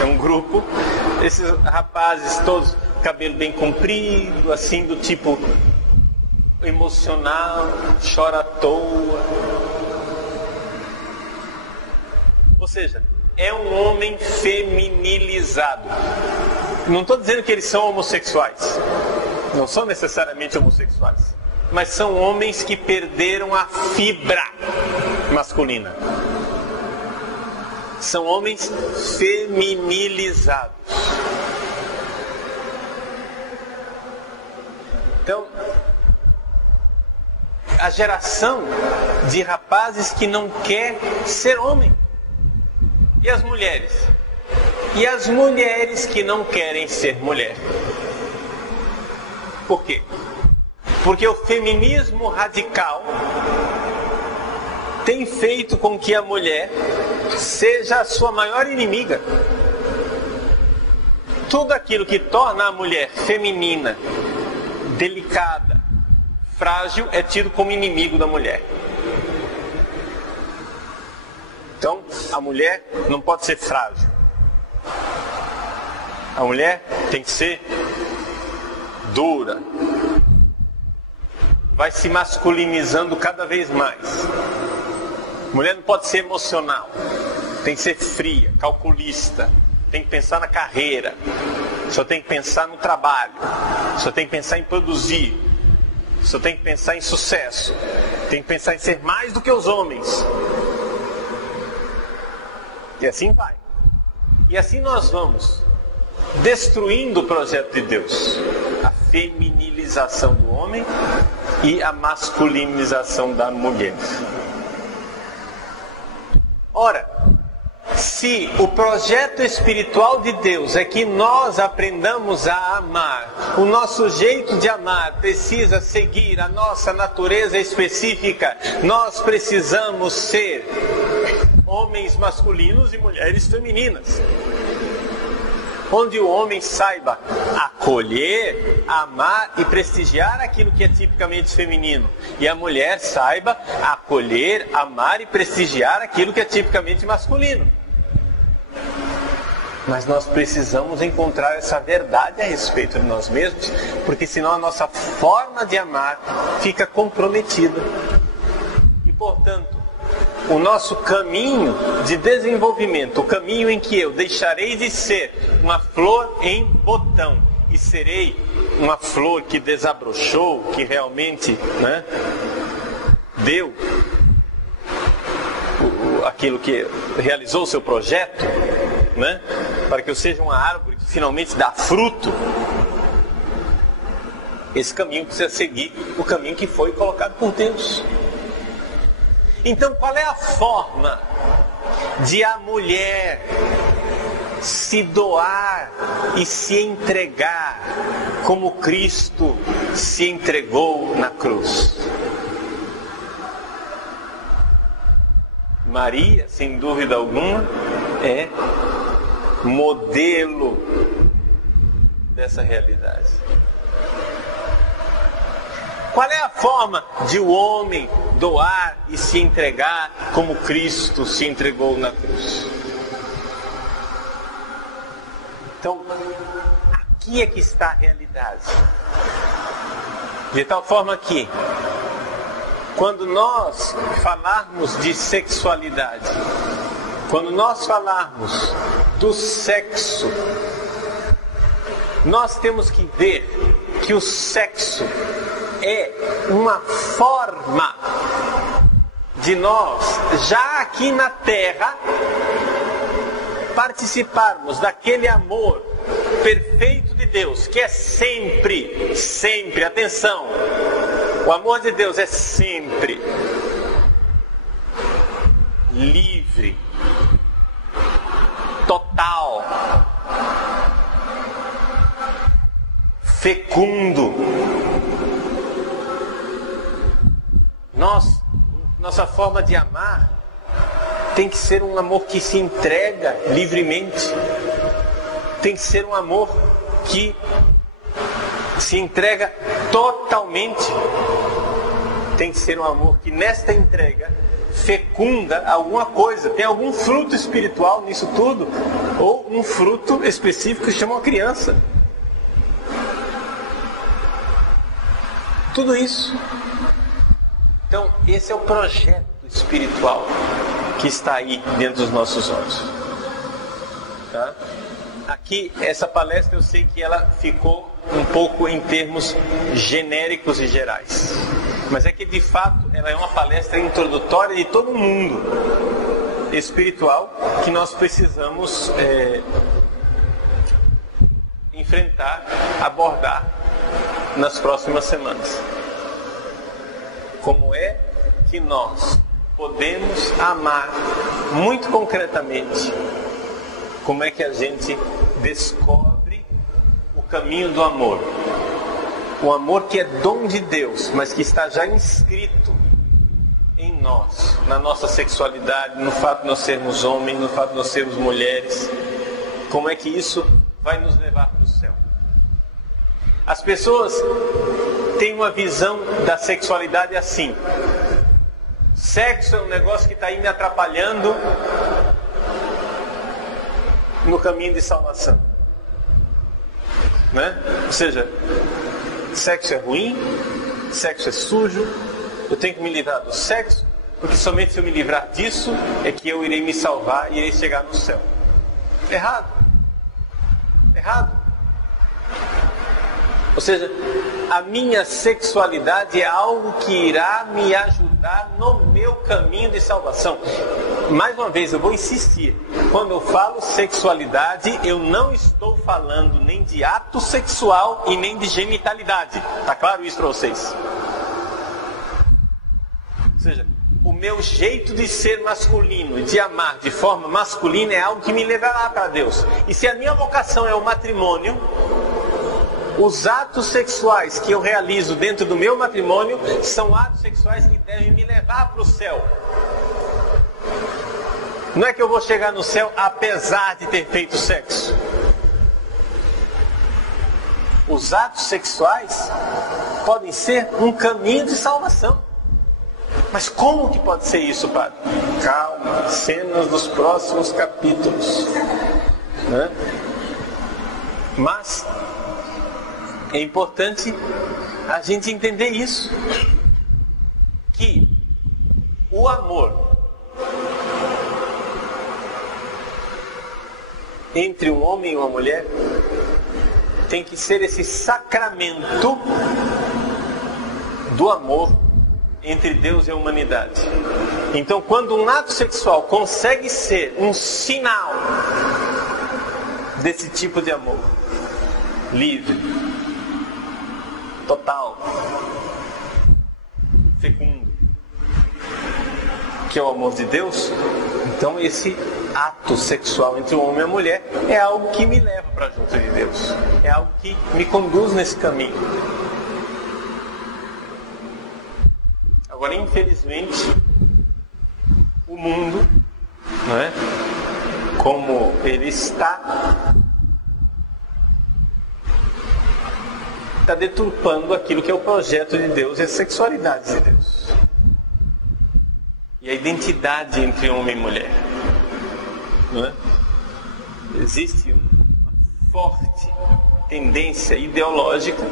É um grupo. Esses rapazes todos, cabelo bem comprido, assim, do tipo emocional, chora à toa. Ou seja, é um homem feminilizado. Não estou dizendo que eles são homossexuais. Não são necessariamente homossexuais. Mas são homens que perderam a fibra masculina. São homens feminilizados. Então, a geração de rapazes que não quer ser homem. E as mulheres? E as mulheres que não querem ser mulher. Por quê? Porque o feminismo radical tem feito com que a mulher seja a sua maior inimiga. Tudo aquilo que torna a mulher feminina, delicada, frágil, é tido como inimigo da mulher. Então, a mulher não pode ser frágil. A mulher tem que ser dura. Vai se masculinizando cada vez mais. A mulher não pode ser emocional. Tem que ser fria, calculista. Tem que pensar na carreira. Só tem que pensar no trabalho. Só tem que pensar em produzir. Só tem que pensar em sucesso. Tem que pensar em ser mais do que os homens. E assim vai. E assim nós vamos destruindo o projeto de Deus. A feminilização do homem e a masculinização da mulher. Ora, Se o projeto espiritual de Deus é que nós aprendamos a amar, o nosso jeito de amar precisa seguir a nossa natureza específica. Nós precisamos ser homens masculinos e mulheres femininas, onde o homem saiba acolher, amar e prestigiar aquilo que é tipicamente feminino, e a mulher saiba acolher, amar e prestigiar aquilo que é tipicamente masculino. Mas nós precisamos encontrar essa verdade a respeito de nós mesmos, porque senão a nossa forma de amar fica comprometida. E, portanto, o nosso caminho de desenvolvimento, o caminho em que eu deixarei de ser uma flor em botão e serei uma flor que desabrochou, que realmente, deu aquilo que realizou o seu projeto, para que eu seja uma árvore que finalmente dá fruto. Esse caminho precisa seguir o caminho que foi colocado por Deus. Então, qual é a forma de a mulher se doar e se entregar como Cristo se entregou na cruz? Maria, sem dúvida alguma, é modelo dessa realidade. Qual é a forma de o homem doar e se entregar como Cristo se entregou na cruz? Então, aqui é que está a realidade. De tal forma que, quando nós falarmos de sexualidade, quando nós falarmos do sexo, nós temos que ver que o sexo é uma forma de nós, já aqui na Terra, participarmos daquele amor perfeito de Deus, que é sempre, sempre, atenção, o amor de Deus é sempre livre, total, fecundo. Nossa forma de amar tem que ser um amor que se entrega livremente. Tem que ser um amor que se entrega totalmente. Tem que ser um amor que nesta entrega fecunda alguma coisa. Tem algum fruto espiritual nisso tudo, ou um fruto específico que chama uma criança. Tudo isso. Então, esse é o projeto espiritual que está aí dentro dos nossos olhos. Tá? Aqui, essa palestra, eu sei que ela ficou um pouco em termos genéricos e gerais. Mas é que, de fato, ela é uma palestra introdutória de todo mundo espiritual que nós precisamos enfrentar, abordar nas próximas semanas. Como é que nós podemos amar muito concretamente? Como é que a gente descobre o caminho do amor? O amor que é dom de Deus, mas que está já inscrito em nós, na nossa sexualidade, no fato de nós sermos homens, no fato de nós sermos mulheres. Como é que isso vai nos levar para o céu? As pessoas têm uma visão da sexualidade assim: sexo é um negócio que está aí me atrapalhando no caminho de salvação, Ou seja, sexo é ruim, sexo é sujo, eu tenho que me livrar do sexo, porque somente se eu me livrar disso é que eu irei me salvar e irei chegar no céu. Errado. Ou seja, a minha sexualidade é algo que irá me ajudar no meu caminho de salvação. Mais uma vez, eu vou insistir. Quando eu falo sexualidade, eu não estou falando nem de ato sexual e nem de genitalidade. Está claro isso para vocês? Ou seja, o meu jeito de ser masculino, de amar de forma masculina, é algo que me levará para Deus. E se a minha vocação é o matrimônio, os atos sexuais que eu realizo dentro do meu matrimônio são atos sexuais que devem me levar para o céu. Não é que eu vou chegar no céu apesar de ter feito sexo. Os atos sexuais podem ser um caminho de salvação. Mas como que pode ser isso, padre? Calma, cenas dos próximos capítulos, né? Mas é importante a gente entender isso, que o amor entre um homem e uma mulher tem que ser esse sacramento do amor entre Deus e a humanidade. Então, quando um ato sexual consegue ser um sinal desse tipo de amor, livre, total, fecundo, que é o amor de Deus, então esse ato sexual entre o homem e a mulher é algo que me leva para junto de Deus, é algo que me conduz nesse caminho. Agora, infelizmente, o mundo, não é, como ele está deturpando aquilo que é o projeto de Deus e a sexualidade de Deus. E a identidade entre homem e mulher. Não é? Existe uma forte tendência ideológica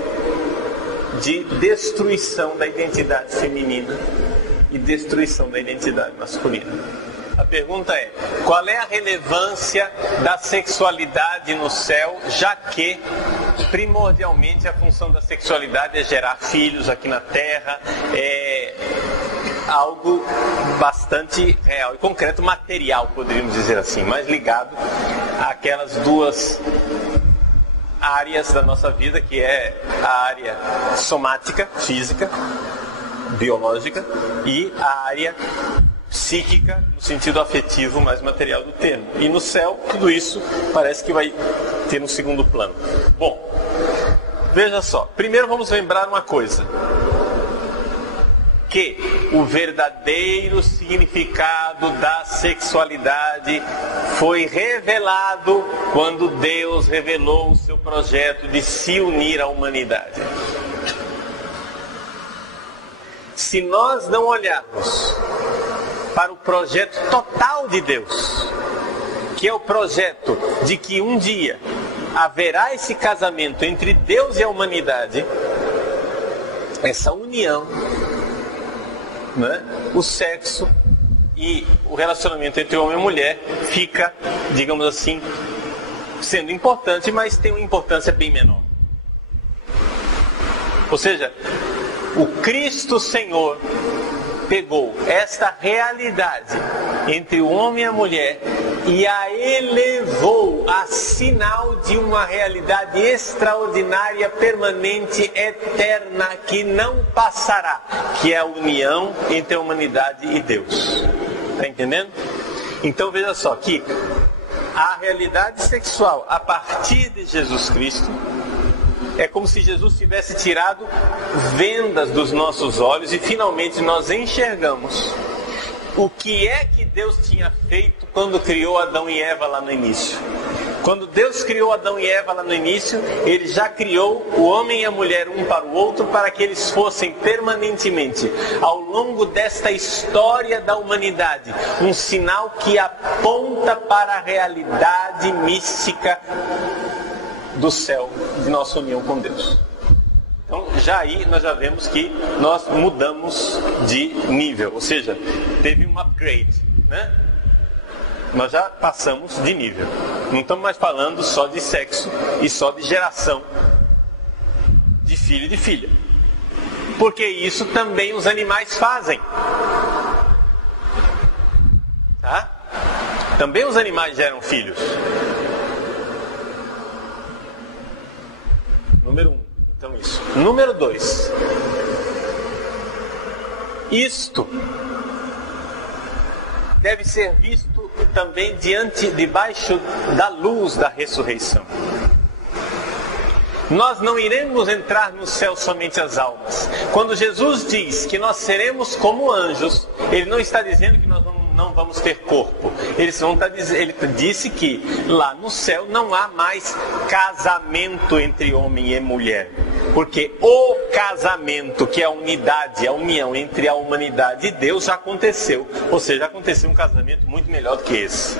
de destruição da identidade feminina e destruição da identidade masculina. A pergunta é: qual é a relevância da sexualidade no céu, já que primordialmente a função da sexualidade é gerar filhos aqui na Terra, é algo bastante real e concreto, material, poderíamos dizer assim, mais ligado àquelas duas áreas da nossa vida, que é a área somática, física, biológica, e a área psíquica, no sentido afetivo mais material do termo. E no céu, tudo isso parece que vai ter um segundo plano. Bom, veja só, primeiro vamos lembrar uma coisa, que o verdadeiro significado da sexualidade foi revelado quando Deus revelou o seu projeto de se unir à humanidade. Se nós não olharmos para o projeto total de Deus, que é o projeto de que um dia haverá esse casamento entre Deus e a humanidade, essa união, né? O sexo e o relacionamento entre homem e mulher fica, digamos assim, sendo importante, mas tem uma importância bem menor. Ou seja, o Cristo Senhor pegou esta realidade entre o homem e a mulher e a elevou a sinal de uma realidade extraordinária, permanente, eterna, que não passará, que é a união entre a humanidade e Deus. Está entendendo? Então veja só que a realidade sexual a partir de Jesus Cristo é como se Jesus tivesse tirado vendas dos nossos olhos e finalmente nós enxergamos o que é que Deus tinha feito quando criou Adão e Eva lá no início. Quando Deus criou Adão e Eva lá no início, Ele já criou o homem e a mulher um para o outro, para que eles fossem permanentemente, ao longo desta história da humanidade, um sinal que aponta para a realidade mística do céu, de nossa união com Deus. Então, já aí nós já vemos que nós mudamos de nível, ou seja, teve um upgrade, né? Nós já passamos de nível. Não estamos mais falando só de sexo e só de geração de filho e de filha. Porque isso também os animais fazem. Tá? Também os animais geram filhos. Número 1. Então isso. Número 2. Isto deve ser visto também debaixo da luz da ressurreição. Nós não iremos entrar no céu somente as almas. Quando Jesus diz que nós seremos como anjos, Ele não está dizendo que nós não vamos ter corpo. Ele disse que lá no céu não há mais casamento entre homem e mulher. Porque o casamento, que é a unidade, a união entre a humanidade e Deus, já aconteceu. Ou seja, aconteceu um casamento muito melhor do que esse.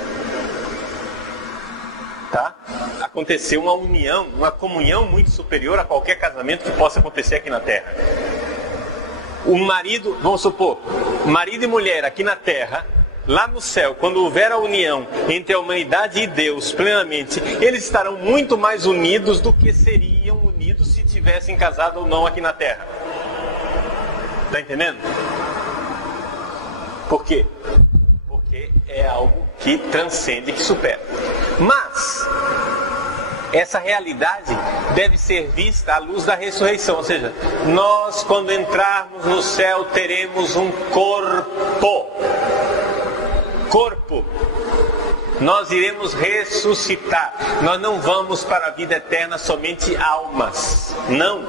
Tá? Aconteceu uma união, uma comunhão muito superior a qualquer casamento que possa acontecer aqui na Terra. O marido, vamos supor, marido e mulher aqui na Terra, lá no céu, quando houver a união entre a humanidade e Deus plenamente, eles estarão muito mais unidos do que seriam unidos se tivessem casado ou não aqui na Terra. Está entendendo? Por quê? Porque é algo que transcende, que supera. Mas essa realidade deve ser vista à luz da ressurreição. Ou seja, nós, quando entrarmos no céu, teremos um corpo. Nós iremos ressuscitar. Nós não vamos para a vida eterna somente almas. Não.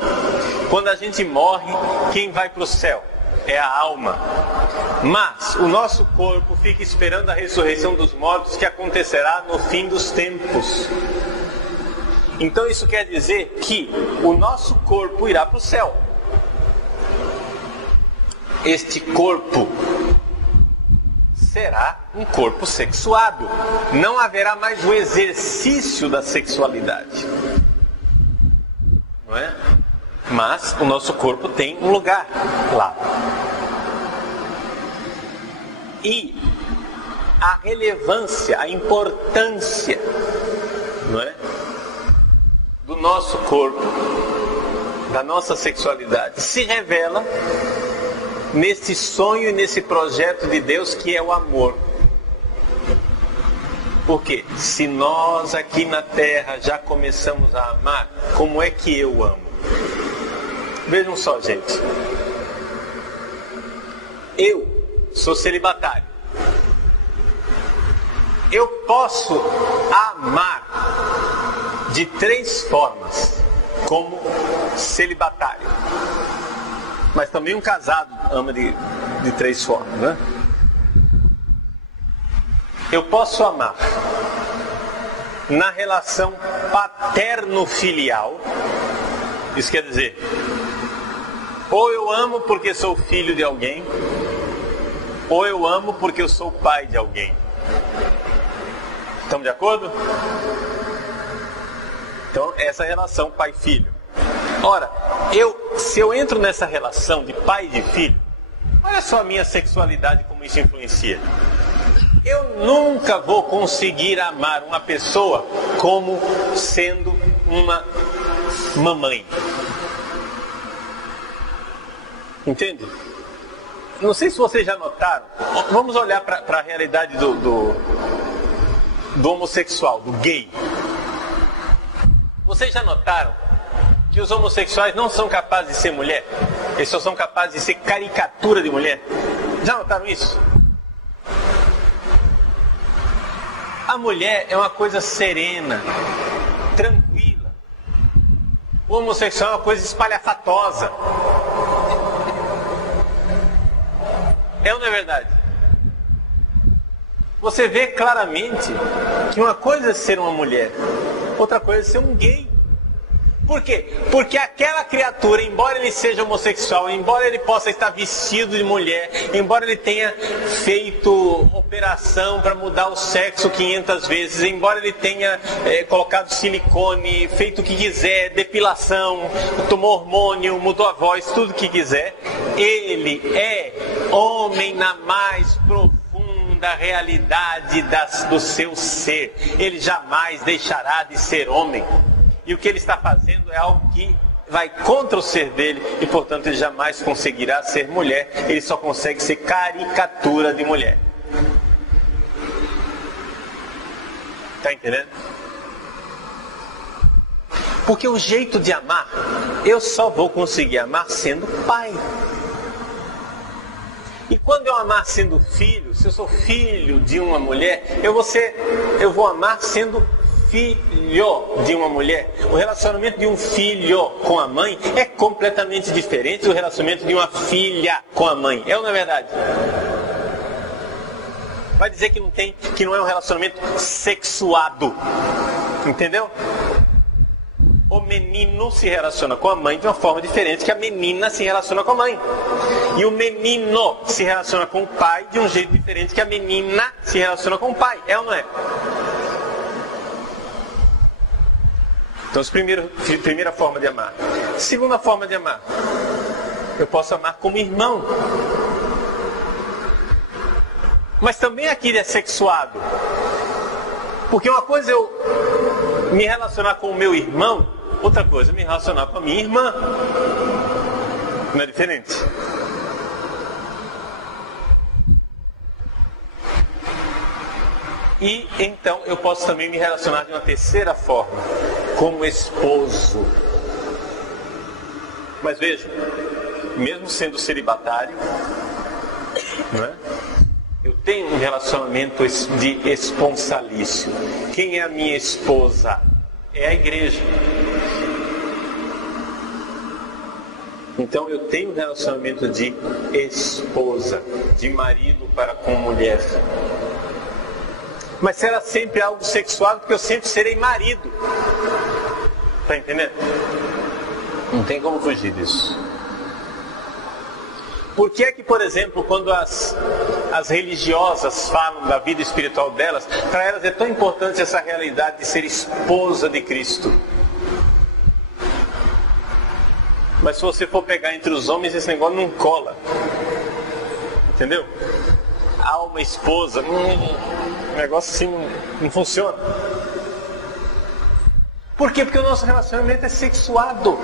Quando a gente morre, quem vai para o céu? É a alma. Mas o nosso corpo fica esperando a ressurreição dos mortos, que acontecerá no fim dos tempos. Então isso quer dizer que o nosso corpo irá para o céu. Este corpo será um corpo sexuado. Não haverá mais o exercício da sexualidade. Não é? Mas o nosso corpo tem um lugar lá. E a relevância, a importância, não é, do nosso corpo, da nossa sexualidade, se revela nesse sonho e nesse projeto de Deus que é o amor. Porque se nós aqui na Terra já começamos a amar, como é que eu amo? Vejam só, gente. Eu sou celibatário. Eu posso amar de 3 formas como celibatário. Mas também um casado ama de 3 formas, né? Eu posso amar na relação paterno-filial. Isso quer dizer, ou eu amo porque sou filho de alguém, ou eu amo porque eu sou pai de alguém. Estamos de acordo? Então, essa relação pai-filho. Ora, se eu entro nessa relação de pai e de filho, olha só a minha sexualidade, como isso influencia. Eu nunca vou conseguir amar uma pessoa como sendo uma mamãe. Entende? Não sei se vocês já notaram. Vamos olhar para a realidade do homossexual, do gay. Vocês já notaram que os homossexuais não são capazes de ser mulher? Eles só são capazes de ser caricatura de mulher. Já notaram isso? A mulher é uma coisa serena, tranquila. O homossexual é uma coisa espalhafatosa. É ou não é verdade? Você vê claramente que uma coisa é ser uma mulher, outra coisa é ser um gay. Por quê? Porque aquela criatura, embora ele seja homossexual, embora ele possa estar vestido de mulher, embora ele tenha feito operação para mudar o sexo 500 vezes, embora ele tenha colocado silicone, feito o que quiser, depilação, tomou hormônio, mudou a voz, tudo o que quiser, ele é homem na mais profunda realidade do seu ser. Ele jamais deixará de ser homem. E o que ele está fazendo é algo que vai contra o ser dele e, portanto, ele jamais conseguirá ser mulher. Ele só consegue ser caricatura de mulher. Está entendendo? Porque o jeito de amar, eu só vou conseguir amar sendo pai. E Quando eu amar sendo filho, se eu sou filho de uma mulher, eu vou amar sendo filho de uma mulher. O relacionamento de um filho com a mãe é completamente diferente do relacionamento de uma filha com a mãe. É ou não é verdade? Vai dizer que não é um relacionamento sexuado. Entendeu? O menino se relaciona com a mãe de uma forma diferente que a menina se relaciona com a mãe. E o menino se relaciona com o pai de um jeito diferente que a menina se relaciona com o pai. É ou não é? Então, primeira forma de amar. Segunda forma de amar. Eu posso amar como irmão. Mas também aqui é sexuado. Porque uma coisa é eu me relacionar com o meu irmão, outra coisa é me relacionar com a minha irmã. Não é diferente? E então eu posso também me relacionar de uma terceira forma, como esposo. Mas vejam, mesmo sendo celibatário, não é? Eu tenho um relacionamento de esponsalício. Quem é a minha esposa? É a igreja. Então eu tenho um relacionamento de esposa, de marido para com mulher. Mas será sempre algo sexual, porque eu sempre serei marido. Está entendendo? Não tem como fugir disso. Por que é que, por exemplo, quando as religiosas falam da vida espiritual delas, para elas é tão importante essa realidade de ser esposa de Cristo? Mas se você for pegar entre os homens, esse negócio não cola. Entendeu? Alma, esposa, o negócio assim não funciona. Por quê? Porque o nosso relacionamento é sexuado.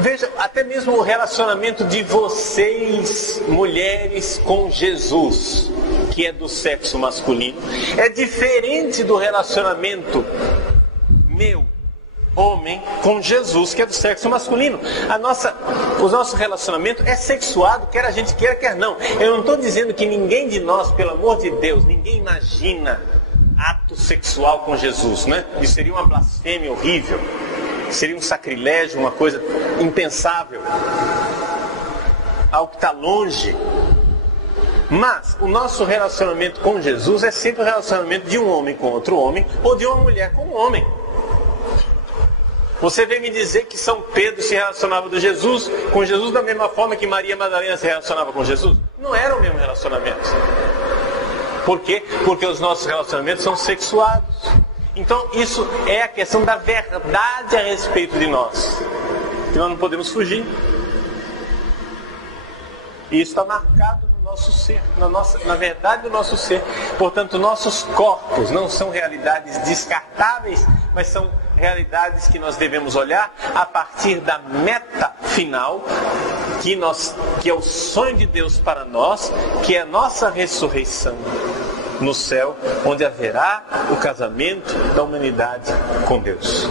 Veja, até mesmo o relacionamento de vocês, mulheres, com Jesus, que é do sexo masculino, é diferente do relacionamento meu, homem, com Jesus, que é do sexo masculino. O nosso relacionamento é sexuado, quer a gente queira, quer não. Eu não estou dizendo que ninguém de nós, pelo amor de Deus, ninguém imagina ato sexual com Jesus, né? Isso seria uma blasfêmia horrível. Seria um sacrilégio, uma coisa impensável. Algo que está longe. Mas o nosso relacionamento com Jesus é sempre o relacionamento de um homem com outro homem, ou de uma mulher com um homem. Você vem me dizer que São Pedro se relacionava com Jesus da mesma forma que Maria Madalena se relacionava com Jesus? Não era o mesmo relacionamento. Por quê? Porque os nossos relacionamentos são sexuados. Então isso é a questão da verdade a respeito de nós, que nós não podemos fugir. E isso está marcado no nosso ser, na verdade do nosso ser. Portanto, nossos corpos não são realidades descartáveis, mas são realidades que nós devemos olhar a partir da meta final, que é o sonho de Deus para nós, que é a nossa ressurreição no céu, onde haverá o casamento da humanidade com Deus.